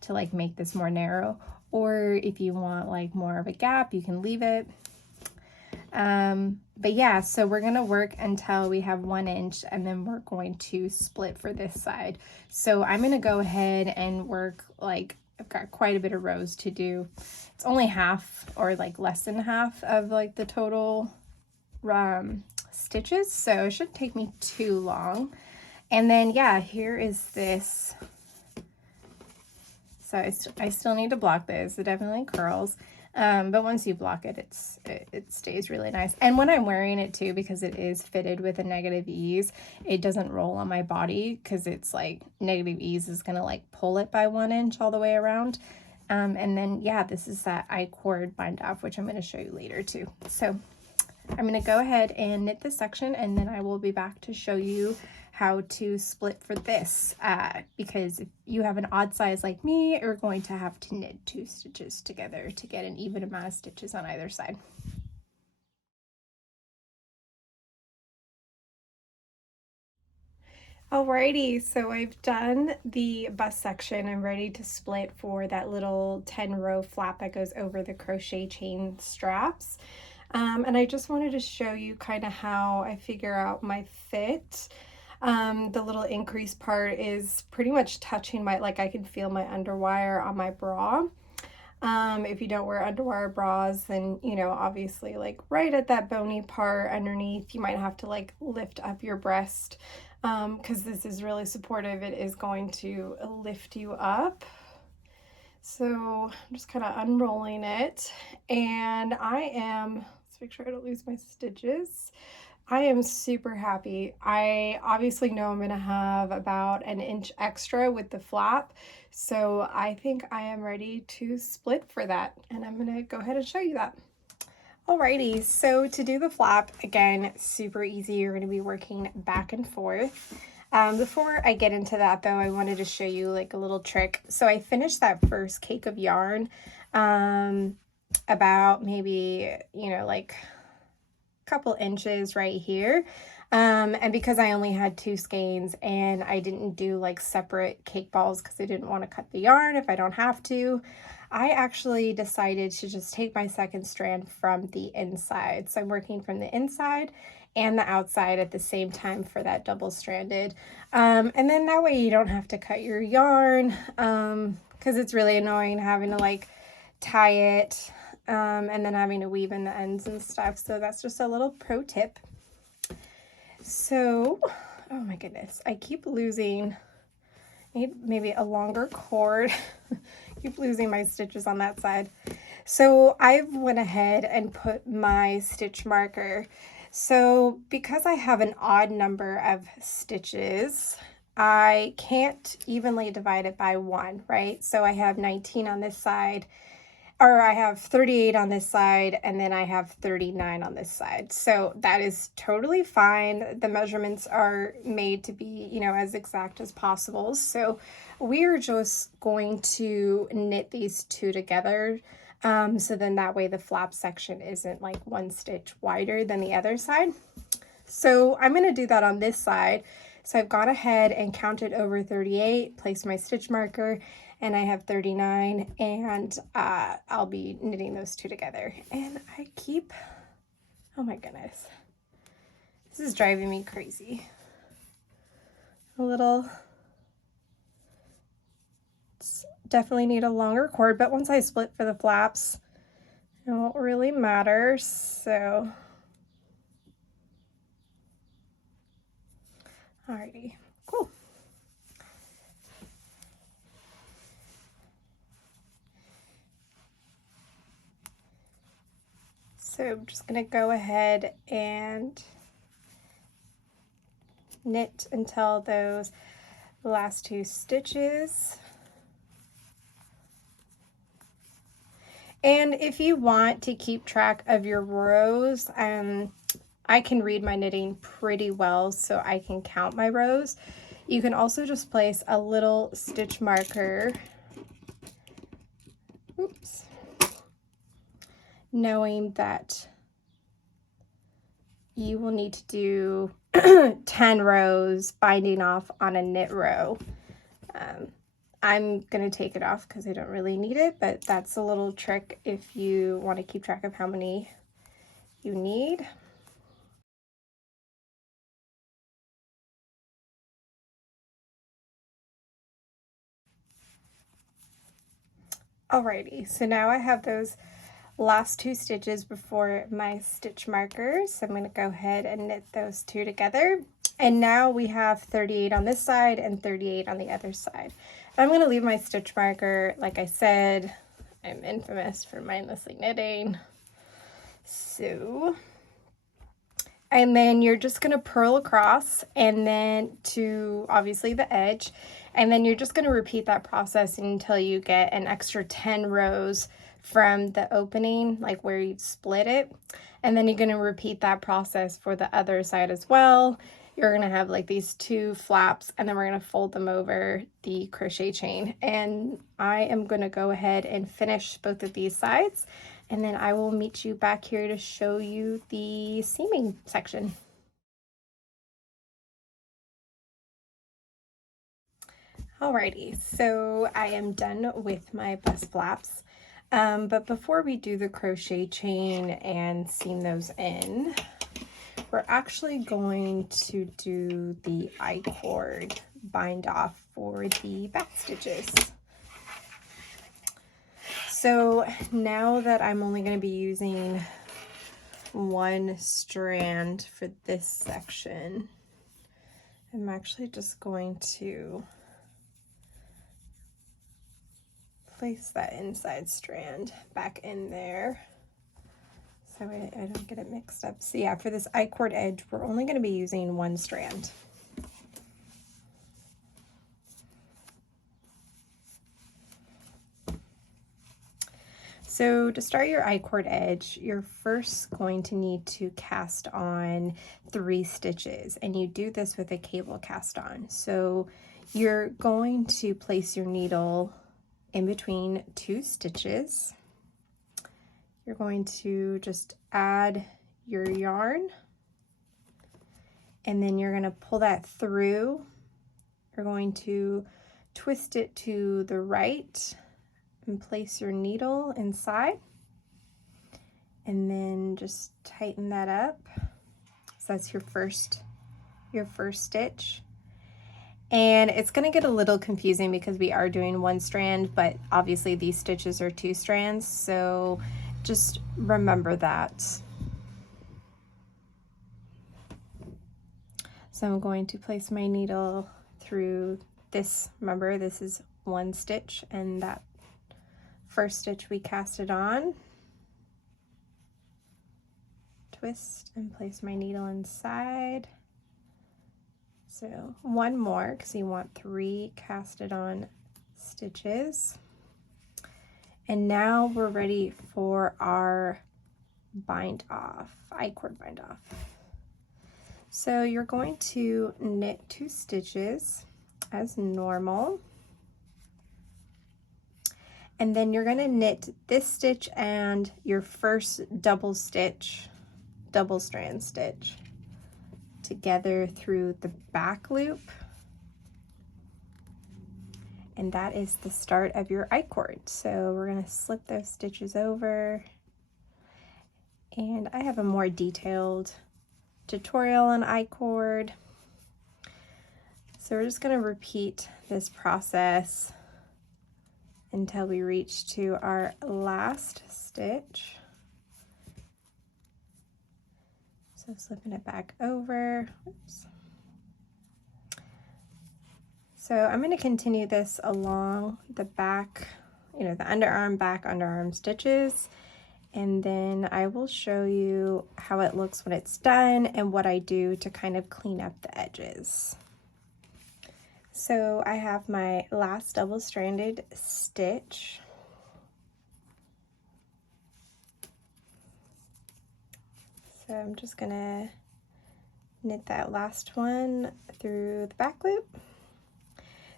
to like make this more narrow, or if you want like more of a gap, you can leave it. But yeah, so we're gonna work until we have 1 inch, and then we're going to split for this side. So I'm gonna go ahead and work, like I've got quite a bit of rows to do. It's only half or like less than half of like the total stitches, so it shouldn't take me too long. And then yeah, here is this. So I still need to block this. It definitely curls. But once you block it, it stays really nice. And when I'm wearing it too, because it is fitted with a negative ease, it doesn't roll on my body, because it's like negative ease is gonna like pull it by 1 inch all the way around. And then yeah, this is that I-cord bind off, which I'm going to show you later too. So I'm going to go ahead and knit this section, and then I will be back to show you how to split for this, because if you have an odd size like me, you're going to have to knit 2 stitches together to get an even amount of stitches on either side. Alrighty, so I've done the bust section. I'm ready to split for that little 10 row flap that goes over the crochet chain straps. And I just wanted to show you kind of how I figure out my fit. The little increase part is pretty much touching my, like I can feel my underwire on my bra. If you don't wear underwire bras, then, you know, obviously like right at that bony part underneath, you might have to like lift up your breast, because this is really supportive. It is going to lift you up. So I'm just kind of unrolling it, and I am, let's make sure I don't lose my stitches. I am super happy. I obviously know I'm gonna have about an inch extra with the flap, so I think I am ready to split for that, and I'm gonna go ahead and show you that. Alrighty, so to do the flap, again, super easy. You're gonna be working back and forth. Before I get into that though, I wanted to show you like a little trick. So I finished that first cake of yarn about maybe, you know, like couple inches right here, and because I only had 2 skeins and I didn't do like separate cake balls because I didn't want to cut the yarn if I don't have to, I actually decided to just take my second strand from the inside. So I'm working from the inside and the outside at the same time for that double-stranded, and then that way you don't have to cut your yarn, because it's really annoying having to like tie it and then having to weave in the ends and stuff. So that's just a little pro tip. So, oh my goodness, I keep losing, maybe a longer cord. Keep losing my stitches on that side. So I went ahead and put my stitch marker. So because I have an odd number of stitches, I can't evenly divide it by 1, right? So I have 19 on this side, or I have 38 on this side, and then I have 39 on this side. So that is totally fine. The measurements are made to be, you know, as exact as possible. So we're just going to knit these 2 together. So then that way the flap section isn't like 1 stitch wider than the other side. So I'm going to do that on this side. So I've gone ahead and counted over 38, placed my stitch marker, and I have 39, and I'll be knitting those 2 together. And I keep, oh my goodness, this is driving me crazy. A little definitely need a longer cord, but once I split for the flaps, it won't really matter. So, alrighty, cool. So I'm just gonna go ahead and knit until those last 2 stitches. And if you want to keep track of your rows, I can read my knitting pretty well, so I can count my rows. You can also just place a little stitch marker, oops, knowing that you will need to do 10 rows binding off on a knit row. I'm going to take it off because I don't really need it, but that's a little trick if you want to keep track of how many you need. Alrighty, so now I have those last 2 stitches before my stitch markers. So I'm going to go ahead and knit those 2 together. And now we have 38 on this side and 38 on the other side. I'm going to leave my stitch marker, like I said, I'm infamous for mindlessly knitting. So, and then you're just going to purl across and then to obviously the edge. And then you're just going to repeat that process until you get an extra 10 rows from the opening, like where you split it. And then you're going to repeat that process for the other side as well. You're going to have like these 2 flaps, and then we're going to fold them over the crochet chain. And I am going to go ahead and finish both of these sides, and then I will meet you back here to show you the seaming section. Alrighty, so I am done with my bust flaps. But before we do the crochet chain and seam those in, we're actually going to do the I-cord bind off for the back stitches. So now that I'm only going to be using 1 strand for this section, I'm actually just going to place that inside strand back in there so I don't get it mixed up. So yeah, for this I-cord edge, we're only going to be using 1 strand. So to start your I-cord edge, you're first going to need to cast on 3 stitches, and you do this with a cable cast on. So you're going to place your needle in between 2 stitches. You're going to just add your yarn, and then you're going to pull that through. You're going to twist it to the right and place your needle inside, and then just tighten that up. So that's your first stitch. And it's going to get a little confusing because we are doing 1 strand, but obviously these stitches are 2 strands, so just remember that. So I'm going to place my needle through this. Remember, this is 1 stitch, and that first stitch we casted on. Twist and place my needle inside. So 1 more, because you want 3 casted on stitches. And now we're ready for our bind off, I-cord bind off. So you're going to knit 2 stitches as normal. And then you're going to knit this stitch and your first double strand stitch together through the back loop. And that is the start of your I-cord. So we're going to slip those stitches over. And I have a more detailed tutorial on I-cord. So we're just going to repeat this process until we reach to our last stitch. So slipping it back over. Oops. So I'm going to continue this along the back, you know, the underarm, back underarm stitches, and then I will show you how it looks when it's done and what I do to kind of clean up the edges. So I have my last double-stranded stitch. So I'm just gonna knit that last one through the back loop.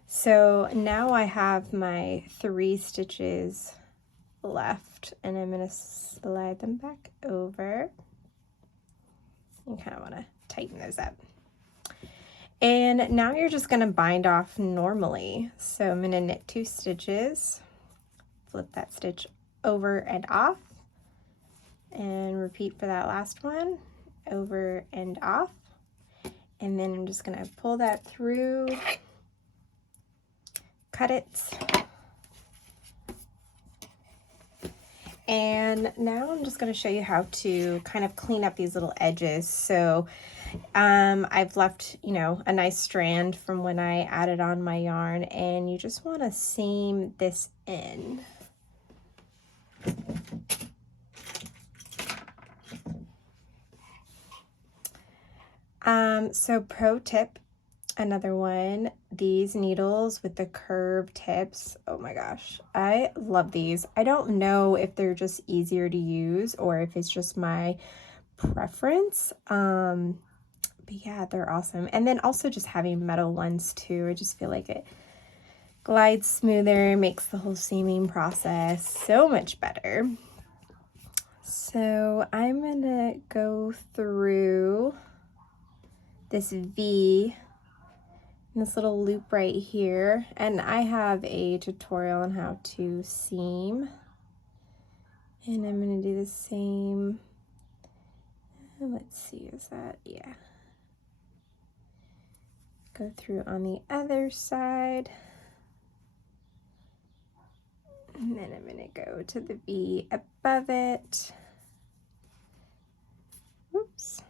So now I have my 3 stitches left, and I'm gonna slide them back over. You kind of want to tighten those up. And now you're just gonna bind off normally. So I'm gonna knit 2 stitches, flip that stitch over and off, and repeat for that last one, over and off. And then I'm just gonna pull that through, cut it. And now I'm just gonna show you how to kind of clean up these little edges. So I've left, you know, a nice strand from when I added on my yarn, and you just wanna seam this in. So pro tip, another one, these needles with the curved tips, oh my gosh, I love these. I don't know if they're just easier to use or if it's just my preference, but yeah, they're awesome. And then also just having metal ones too, I just feel like it glides smoother, makes the whole seaming process so much better. So I'm gonna go through this V, this little loop right here, and I have a tutorial on how to seam, and I'm going to do the same. Let's see, is that, yeah, go through on the other side, and then I'm going to go to the V above it. Oops.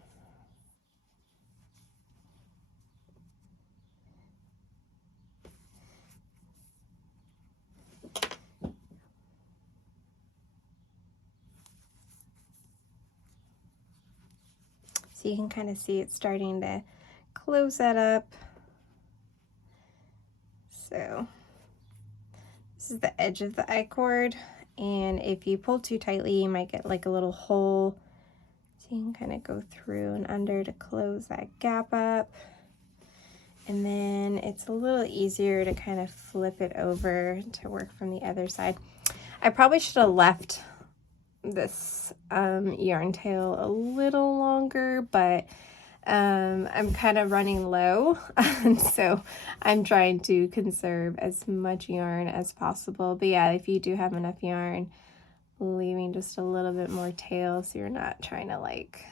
So you can kind of see it starting to close that up. So this is the edge of the I-cord, and if you pull too tightly, you might get like a little hole. So you can kind of go through and under to close that gap up. And then it's a little easier to kind of flip it over to work from the other side. I probably should have left this yarn tail a little longer, but I'm kind of running low, and so I'm trying to conserve as much yarn as possible. But yeah, if you do have enough yarn, leaving just a little bit more tail so you're not trying to like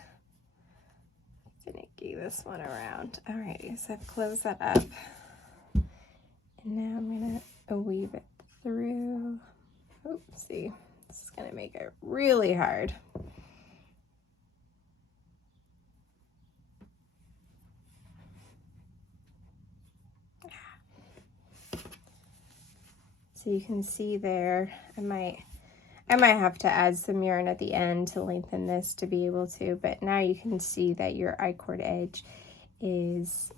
finicky this one around. Alrighty, so I've closed that up, and now I'm gonna weave it through. Oops, see, this is gonna make it really hard. So you can see there, I might have to add some yarn at the end to lengthen this to be able to, but now you can see that your I-cord edge is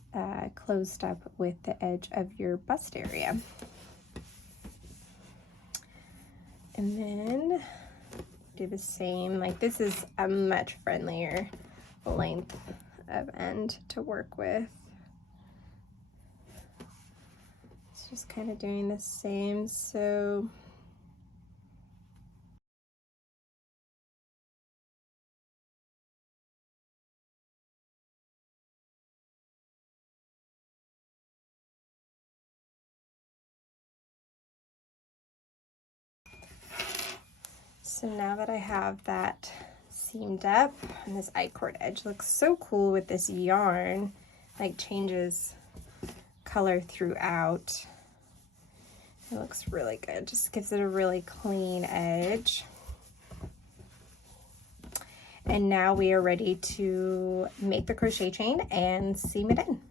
closed up with the edge of your bust area. And then do the same, like this is a much friendlier length of end to work with. It's just kind of doing the same, so now that I have that seamed up, and this I-cord edge looks so cool with this yarn, like changes color throughout. It looks really good. Just gives it a really clean edge. And now we are ready to make the crochet chain and seam it in.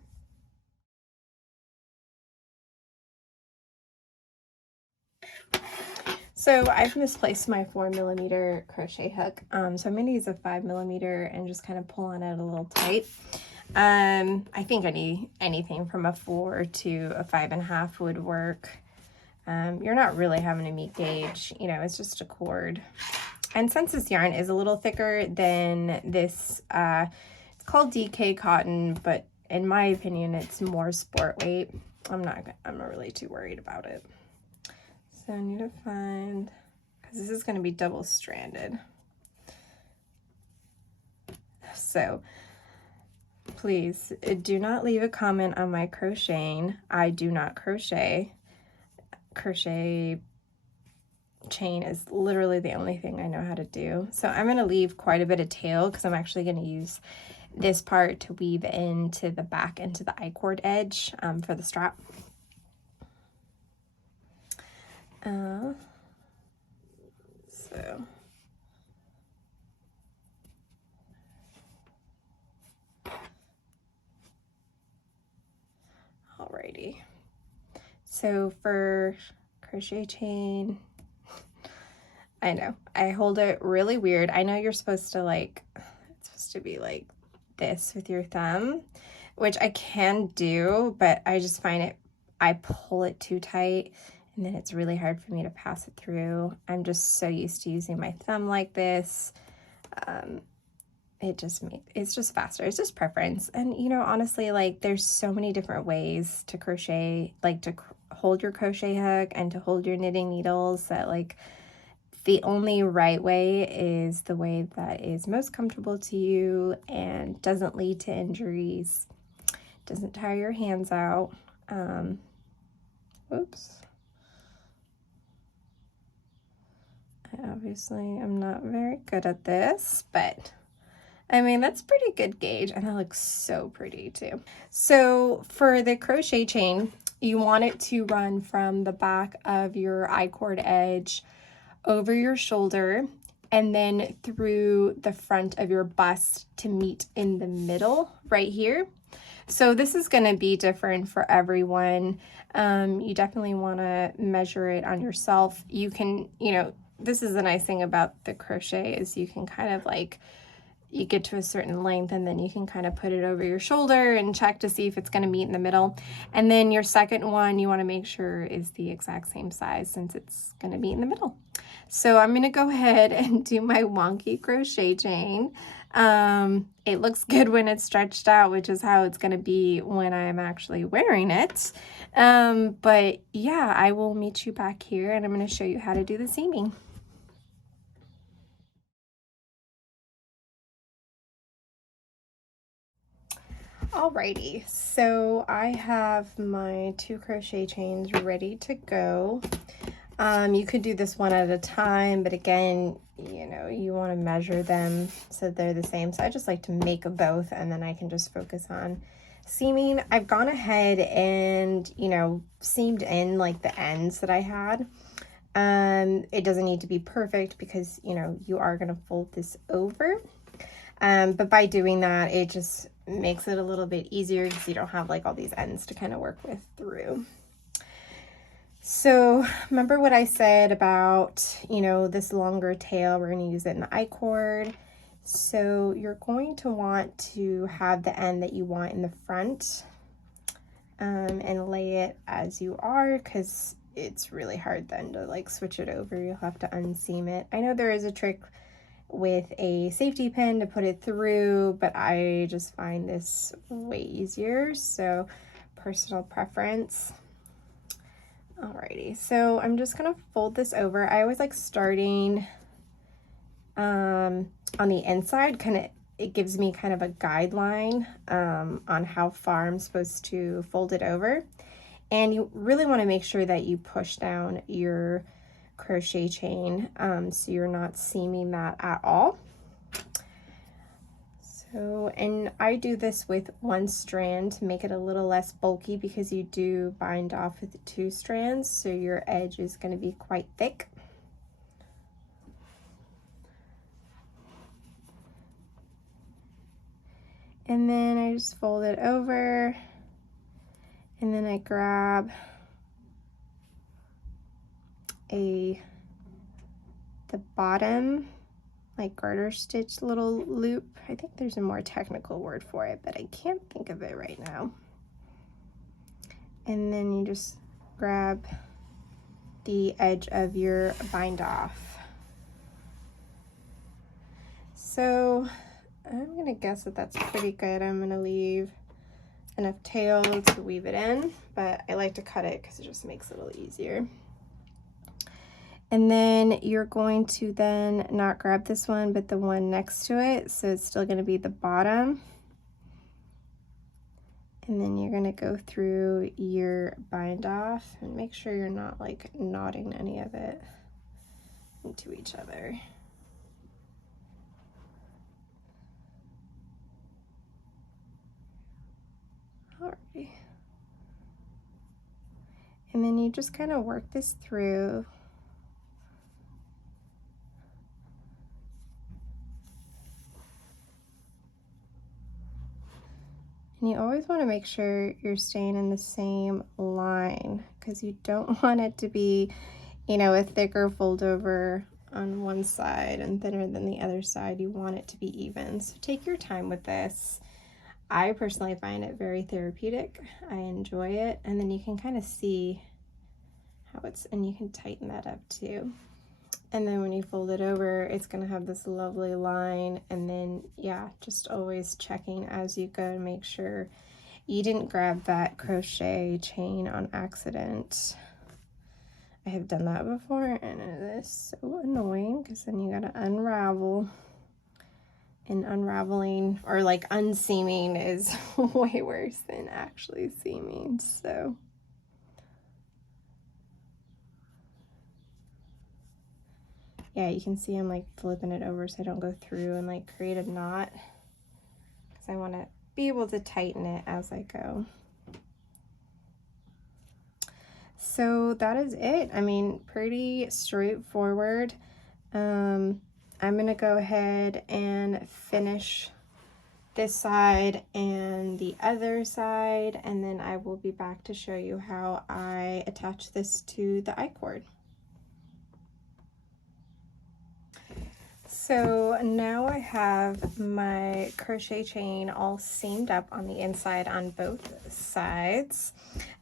So I've misplaced my 4mm crochet hook. So I'm gonna use a 5mm and just kind of pull on it a little tight. I think anything from a 4 to a 5.5 would work. You're not really having to meet gauge, you know, it's just a cord. And since this yarn is a little thicker than this, it's called DK cotton, but in my opinion, it's more sport weight. I'm not really too worried about it. So I need to find, because this is going to be double stranded. So please do not leave a comment on my crocheting. I do not crochet. Crochet chain is literally the only thing I know how to do. So I'm going to leave quite a bit of tail because I'm actually going to use this part to weave into the back, into the I-cord edge for the strap. So alrighty. So for crochet chain, I know I hold it really weird. I know you're supposed to like, it's supposed to be like this with your thumb, which I can do, but I just find it, I pull it too tight and then it's really hard for me to pass it through. I'm just so used to using my thumb like this. It's just faster. It's just preference. And you know, honestly, like there's so many different ways to crochet, like to hold your crochet hook and to hold your knitting needles, that like the only right way is the way that is most comfortable to you and doesn't lead to injuries, doesn't tire your hands out. Oops. I obviously am not very good at this, but I mean, that's pretty good gauge, and that looks so pretty too. So for the crochet chain, you want it to run from the back of your I-cord edge over your shoulder and then through the front of your bust to meet in the middle right here. So this is going to be different for everyone. You definitely want to measure it on yourself. You can, you know, this is the nice thing about the crochet is you can kind of like, you get to a certain length and then you can kind of put it over your shoulder and check to see if it's going to meet in the middle. And then your second one you want to make sure is the exact same size since it's going to be in the middle. So I'm going to go ahead and do my wonky crochet chain. It looks good when it's stretched out, which is how it's going to be when I'm actually wearing it. But yeah, I will meet you back here and I'm going to show you how to do the seaming. Alrighty, so I have my 2 crochet chains ready to go. You could do this one at a time, but again, you know, you want to measure them so they're the same. So I just like to make both and then I can just focus on seaming. I've gone ahead and, you know, seamed in like the ends that I had. It doesn't need to be perfect because, you know, you are going to fold this over. But by doing that, it just makes it a little bit easier because you don't have like all these ends to kind of work with through. So remember what I said about, you know, this longer tail, we're going to use it in the I-cord. So you're going to want to have the end that you want in the front and lay it as you are, because it's really hard then to like switch it over. You'll have to unseam it. I know there is a trick with a safety pin to put it through, but I just find this way easier, so personal preference. Alrighty, so I'm just gonna fold this over. I always like starting on the inside, it gives me kind of a guideline on how far I'm supposed to fold it over. And you really want to make sure that you push down your crochet chain so you're not seaming that at all. So So, and I do this with one strand to make it a little less bulky because you do bind off with 2 strands, so your edge is going to be quite thick. And then I just fold it over, and then I grab the bottom, like garter stitch little loop. I think there's a more technical word for it, but I can't think of it right now. And then you just grab the edge of your bind off. So I'm gonna guess that that's pretty good. I'm gonna leave enough tail to weave it in, but I like to cut it because it just makes it a little easier. And then you're going to then not grab this one, but the one next to it. So it's still going to be the bottom. And then you're going to go through your bind off and make sure you're not like knotting any of it into each other. Alrighty. And then you just kind of work this through. And you always want to make sure you're staying in the same line because you don't want it to be, you know, a thicker fold over on one side and thinner than the other side. You want it to be even. So take your time with this. I personally find it very therapeutic. I enjoy it. And then you can kind of see how it's, and you can tighten that up too. And then when you fold it over, it's going to have this lovely line. And then, yeah, just always checking as you go to make sure you didn't grab that crochet chain on accident. I have done that before, and it is so annoying because then you got to unravel. And unraveling, or like unseaming, is way worse than actually seaming. So yeah, you can see I'm like flipping it over so I don't go through and like create a knot, because I want to be able to tighten it as I go. So that is it. I mean, pretty straightforward. I'm gonna go ahead and finish this side and the other side, and then I will be back to show you how I attach this to the I-cord. So now I have my crochet chain all seamed up on the inside on both sides,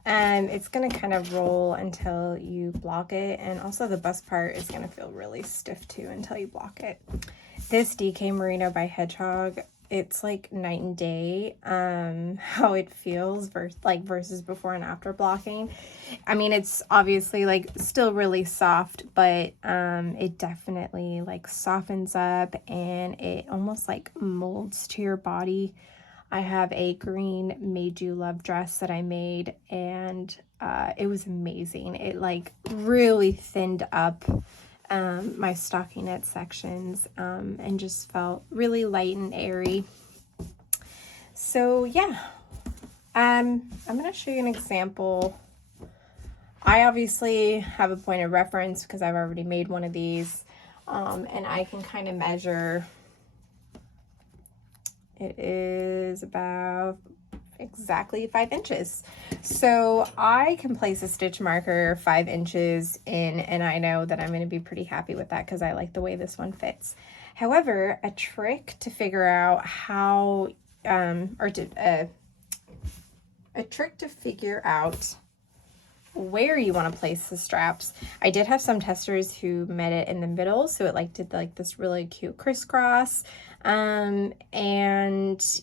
and it's going to kind of roll until you block it, and also the bust part is going to feel really stiff too until you block it. This DK Merino by Hedgehog, it's like night and day how it feels versus before and after blocking. I mean, it's obviously like still really soft, but it definitely like softens up and it almost like molds to your body. I have a green Maid You Look dress that I made, and it was amazing. It like really thinned up my stockinette sections and just felt really light and airy. So yeah, I'm going to show you an example. I obviously have a point of reference because I've already made one of these, and I can kind of measure. It is about exactly 5 inches. So I can place a stitch marker 5 inches in, and I know that I'm going to be pretty happy with that because I like the way this one fits. However, a trick to figure out how, a trick to figure out where you want to place the straps. I did have some testers who met it in the middle, so it like did like this really cute crisscross. And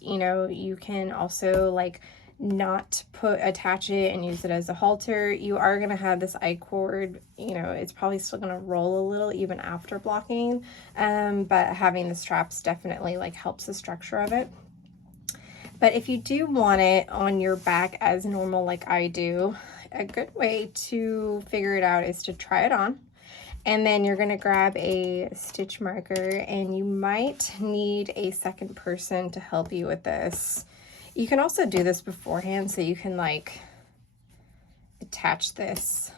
you know, you can also like not attach it and use it as a halter. You are going to have this I-cord, you know, it's probably still going to roll a little even after blocking, but having the straps definitely like helps the structure of it. But if you do want it on your back as normal like I do, a good way to figure it out is to try it on And then you're going to grab a stitch marker, and you might need a second person to help you with this. You can also do this beforehand, so you can like attach this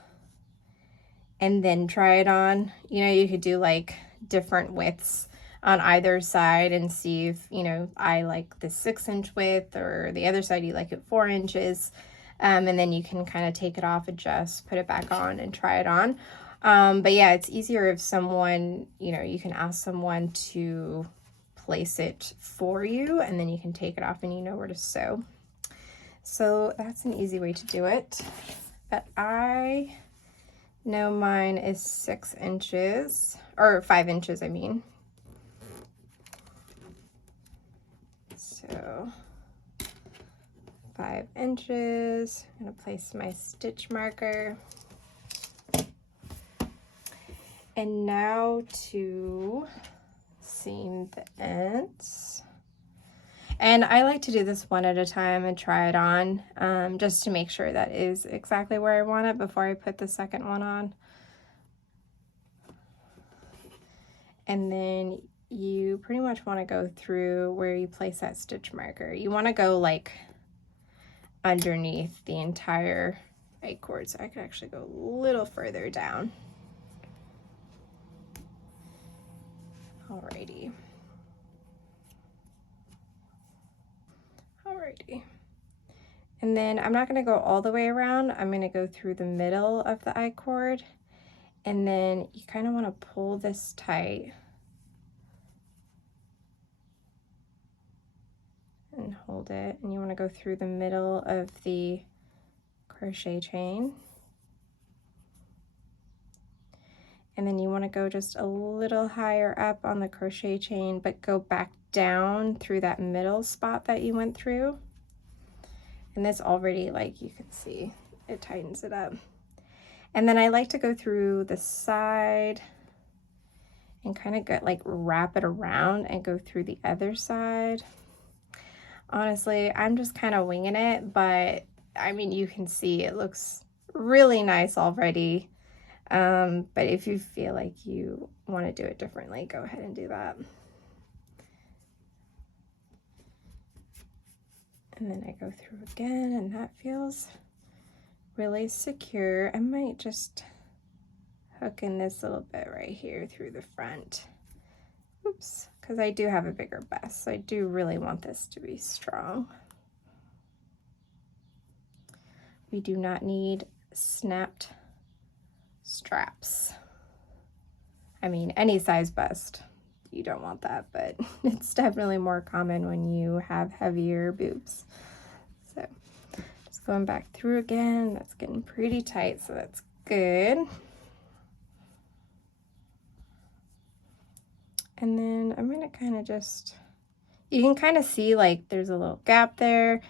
and then try it on. You know, you could do like different widths on either side and see if, you know, I like the 6-inch width, or the other side you like it 4 inches. And then you can kind of take it off, adjust, put it back on, and try it on. But yeah, it's easier if someone, you know, you can ask someone to place it for you, and then you can take it off and you know where to sew. So that's an easy way to do it. But I know mine is 6 inches, or 5 inches, I mean. So 5 inches, I'm gonna place my stitch marker. And now to seam the ends. And I like to do this one at a time and try it on, just to make sure that is exactly where I want it before I put the second one on. And then you pretty much want to go through where you place that stitch marker. You want to go like underneath the entire I-cord, so I could actually go a little further down. Alrighty. And then I'm not going to go all the way around. I'm going to go through the middle of the I-cord, and then you kind of want to pull this tight and hold it, and you want to go through the middle of the crochet chain, and then you want to go just a little higher up on the crochet chain, but go back down through that middle spot that you went through. And this already, like you can see, it tightens it up. And then I like to go through the side and kind of get like wrap it around and go through the other side. Honestly, I'm just kind of winging it, but I mean, you can see it looks really nice already. But if you feel like you want to do it differently, go ahead and do that. And then I go through again, and that feels really secure. I might just hook in this little bit right here through the front. Oops, because I do have a bigger bust, so I do really want this to be strong. We do not need snapped straps. I mean, any size bust, you don't want that, but it's definitely more common when you have heavier boobs. So just going back through again, that's getting pretty tight, so that's good. And then I'm gonna kind of just, you can kind of see like there's a little gap there.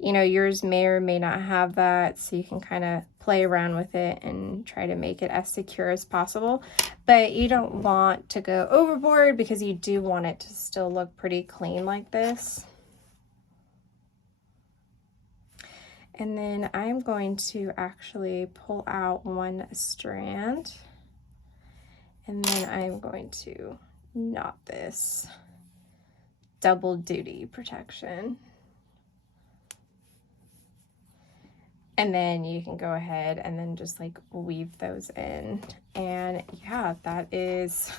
You know, yours may or may not have that, so you can kind of play around with it and try to make it as secure as possible. But you don't want to go overboard, because you do want it to still look pretty clean like this. And then I'm going to actually pull out one strand, and then I'm going to knot this. Double duty protection. And then you can go ahead and then just like weave those in. And yeah, that is,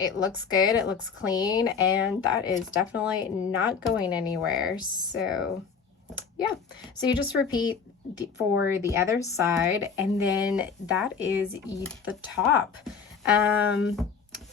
it looks good, it looks clean, and that is definitely not going anywhere. So yeah, so you just repeat for the other side, and then that is the top.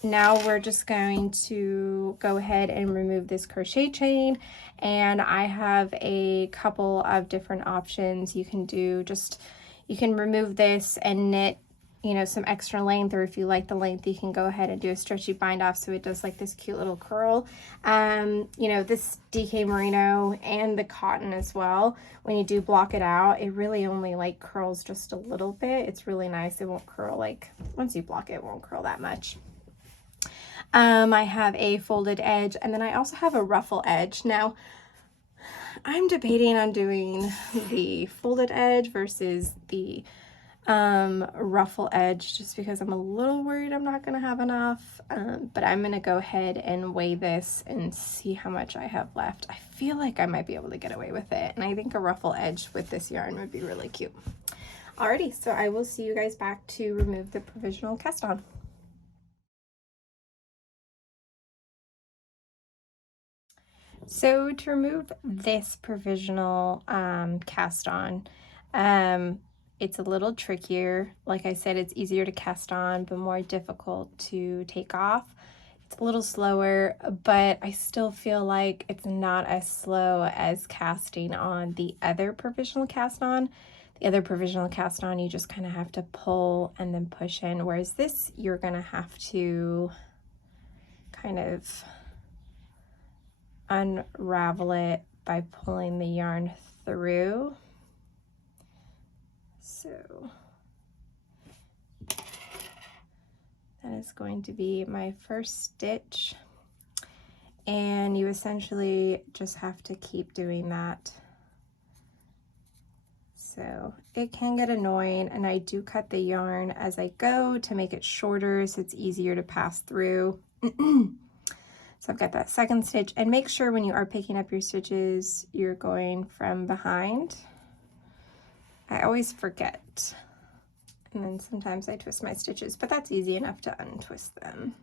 Now we're just going to go ahead and remove this crochet chain, and I have a couple of different options you can do. Just, you can remove this and knit, you know, some extra length, or if you like the length, you can go ahead and do a stretchy bind off so it does like this cute little curl. You know, this DK Merino and the cotton as well, when you do block it out, it really only like curls just a little bit. It's really nice. It won't curl, like once you block it, it won't curl that much. I have a folded edge, and then I also have a ruffle edge. Now, I'm debating on doing the folded edge versus the ruffle edge just because I'm a little worried I'm not gonna have enough, but I'm gonna go ahead and weigh this and see how much I have left. I feel like I might be able to get away with it, and I think a ruffle edge with this yarn would be really cute. Alrighty, so I will see you guys back to remove the provisional cast on. So to remove this provisional cast on, it's a little trickier. Like I said, it's easier to cast on, but more difficult to take off. It's a little slower, but I still feel like it's not as slow as casting on the other provisional cast on. The other provisional cast on, you just kind of have to pull and then push in, whereas this, you're gonna have to kind of unravel it by pulling the yarn through. So that is going to be my first stitch, and you essentially just have to keep doing that. So it can get annoying, and I do cut the yarn as I go to make it shorter so it's easier to pass through. So I've got that second stitch, and make sure when you are picking up your stitches, you're going from behind. I always forget, and then sometimes I twist my stitches, but that's easy enough to untwist them.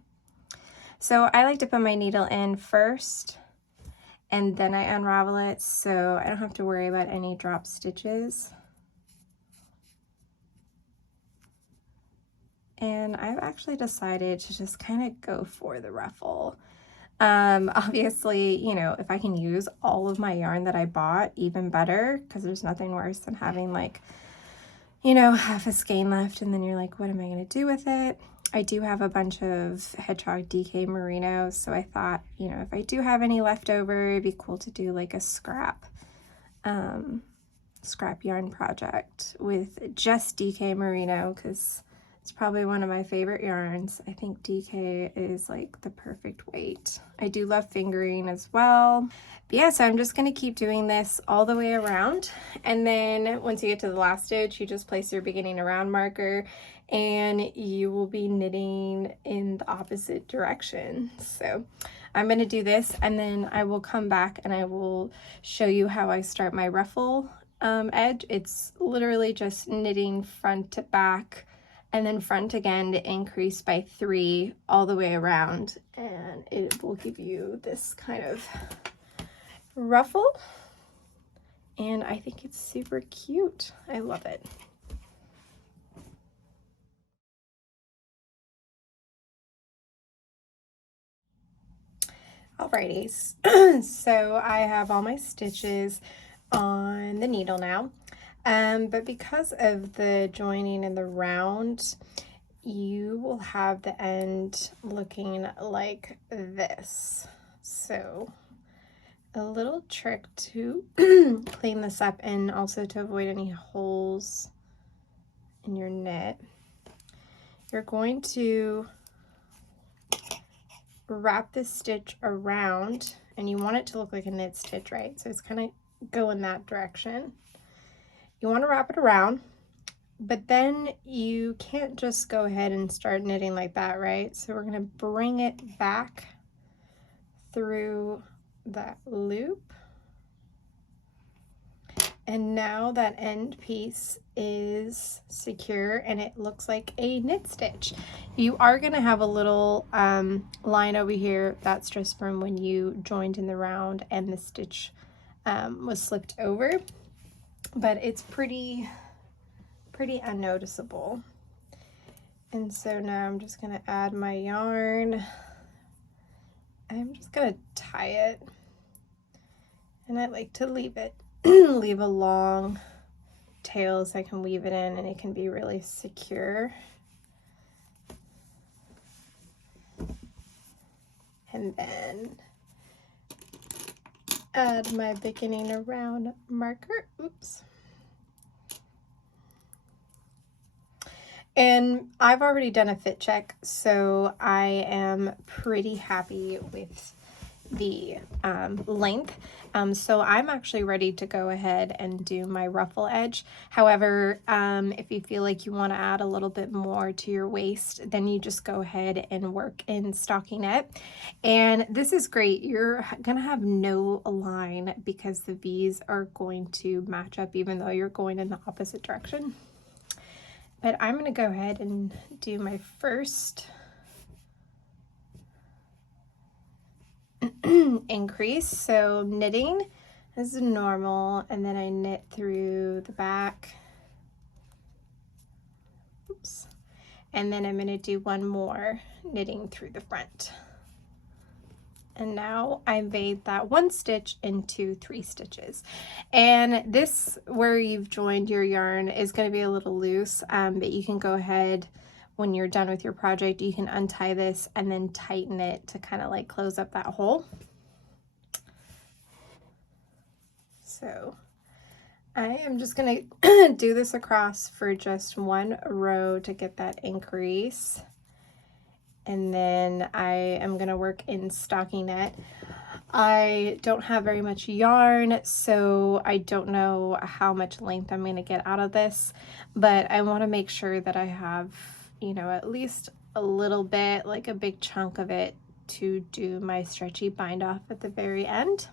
So I like to put my needle in first, and then I unravel it so I don't have to worry about any drop stitches. And I've actually decided to just kind of go for the ruffle. Obviously, you know, if I can use all of my yarn that I bought, even better, because there's nothing worse than having, like, you know, half a skein left and then you're like, what am I going to do with it? I do have a bunch of Hedgehog DK Merino, so I thought, you know, if I do have any left over, it'd be cool to do like a scrap yarn project with just DK Merino, because it's probably one of my favorite yarns. I think DK is like the perfect weight. I do love fingering as well. But yeah, so I'm just gonna keep doing this all the way around. And then once you get to the last stitch, you just place your beginning around marker and you will be knitting in the opposite direction. So I'm gonna do this, and then I will come back and I will show you how I start my ruffle edge. It's literally just knitting front to back, and then front again to increase by 3 all the way around, and it will give you this kind of ruffle, and I think it's super cute. I love it. Alrighty, so I have all my stitches on the needle now. But because of the joining in the round, you will have the end looking like this. So a little trick to clean this up, and also to avoid any holes in your knit, you're going to wrap this stitch around, and you want it to look like a knit stitch, right? So it's kind of go in that direction. You want to wrap it around, but then you can't just go ahead and start knitting like that, right? So we're going to bring it back through that loop. And now that end piece is secure and it looks like a knit stitch. You are going to have a little line over here. That's just from when you joined in the round and the stitch was slipped over, but it's pretty unnoticeable. And so now I'm just going to add my yarn. I'm just going to tie it, and I like to leave it leave a long tail so I can weave it in and it can be really secure. And then add my beginning around marker. Oops. And I've already done a fit check, so I am pretty happy with the length. So I'm actually ready to go ahead and do my ruffle edge. However, if you feel like you want to add a little bit more to your waist, then you just go ahead and work in stockinette. And this is great. You're gonna have no line because the V's are going to match up even though you're going in the opposite direction. But I'm gonna go ahead and do my first increase. So knitting is normal, and then I knit through the back. Oops. And then I'm going to do one more knitting through the front. And now I made that one stitch into 3 stitches. And this, where you've joined your yarn, is going to be a little loose, but you can go ahead when you're done with your project, you can untie this and then tighten it to kind of like close up that hole. So I am just going to do this across for just one row to get that increase. And then I am going to work in stockinette. I don't have very much yarn, so I don't know how much length I'm going to get out of this, but I want to make sure that I have, you know, at least a little bit, like a big chunk of it, to do my stretchy bind off at the very end.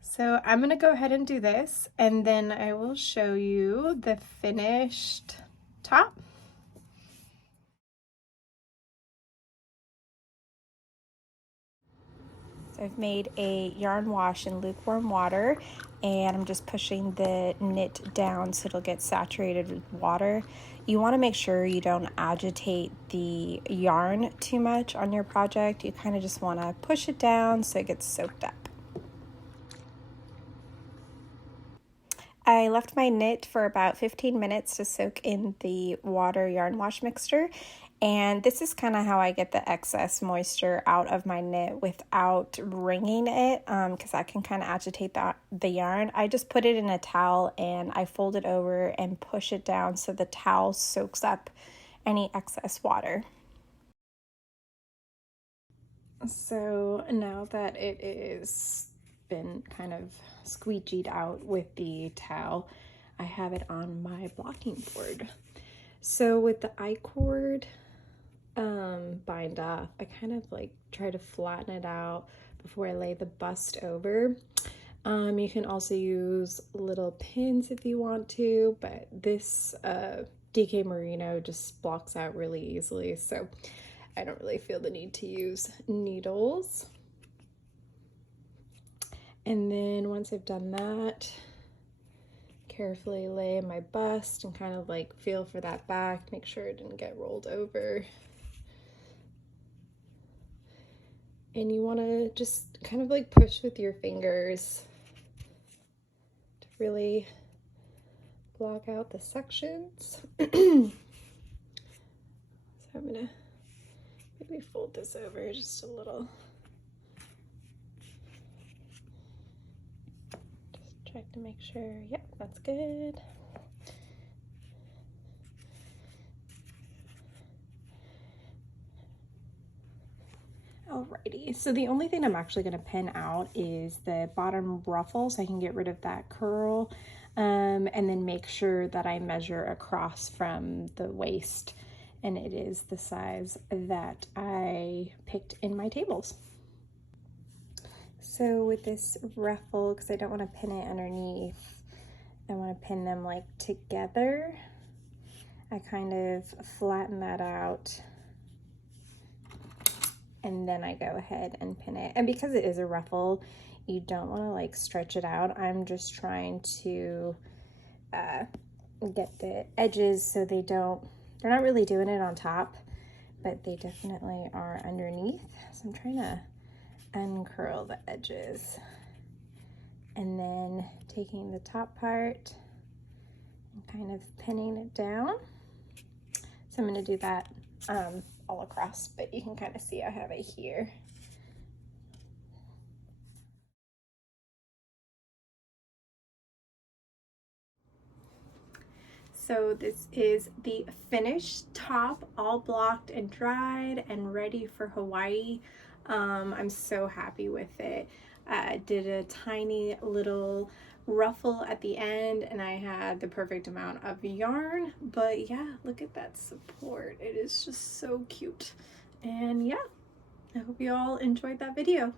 So I'm going to go ahead and do this, and then I will show you the finished top. So I've made a yarn wash in lukewarm water, and I'm just pushing the knit down so it'll get saturated with water. You want to make sure you don't agitate the yarn too much on your project. You kind of just want to push it down so it gets soaked up. I left my knit for about 15 minutes to soak in the water yarn wash mixture, and this is kind of how I get the excess moisture out of my knit without wringing it, because that can kind of agitate the yarn. I just put it in a towel and I fold it over and push it down so the towel soaks up any excess water. So now that it is been kind of squeegeed out with the towel, I have it on my blocking board. So with the I-cord bind off, I kind of like try to flatten it out before I lay the bust over. You can also use little pins if you want to, but this DK Merino just blocks out really easily, so I don't really feel the need to use needles. And then once I've done that, carefully lay my bust and kind of like feel for that back, make sure it didn't get rolled over. And you want to just kind of like push with your fingers to really block out the sections. So I'm gonna maybe fold this over just a little. Check to make sure, yep, that's good. Alrighty, so the only thing I'm actually going to pin out is the bottom ruffle so I can get rid of that curl, and then make sure that I measure across from the waist, and it is the size that I picked in my tables. So with this ruffle, because I don't want to pin it underneath, I want to pin them like together. I kind of flatten that out, and then I go ahead and pin it. And because it is a ruffle, you don't want to like stretch it out. I'm just trying to get the edges so they're not really doing it on top, but they definitely are underneath. So I'm trying to uncurl the edges, and then taking the top part and kind of pinning it down. So I'm going to do that all across, but you can kind of see I have it here. So this is the finished top, all blocked and dried and ready for Hawaii. I'm so happy with it. I did a tiny little ruffle at the end, and I had the perfect amount of yarn. But yeah, look at that support. It is just so cute. And yeah, I hope you all enjoyed that video.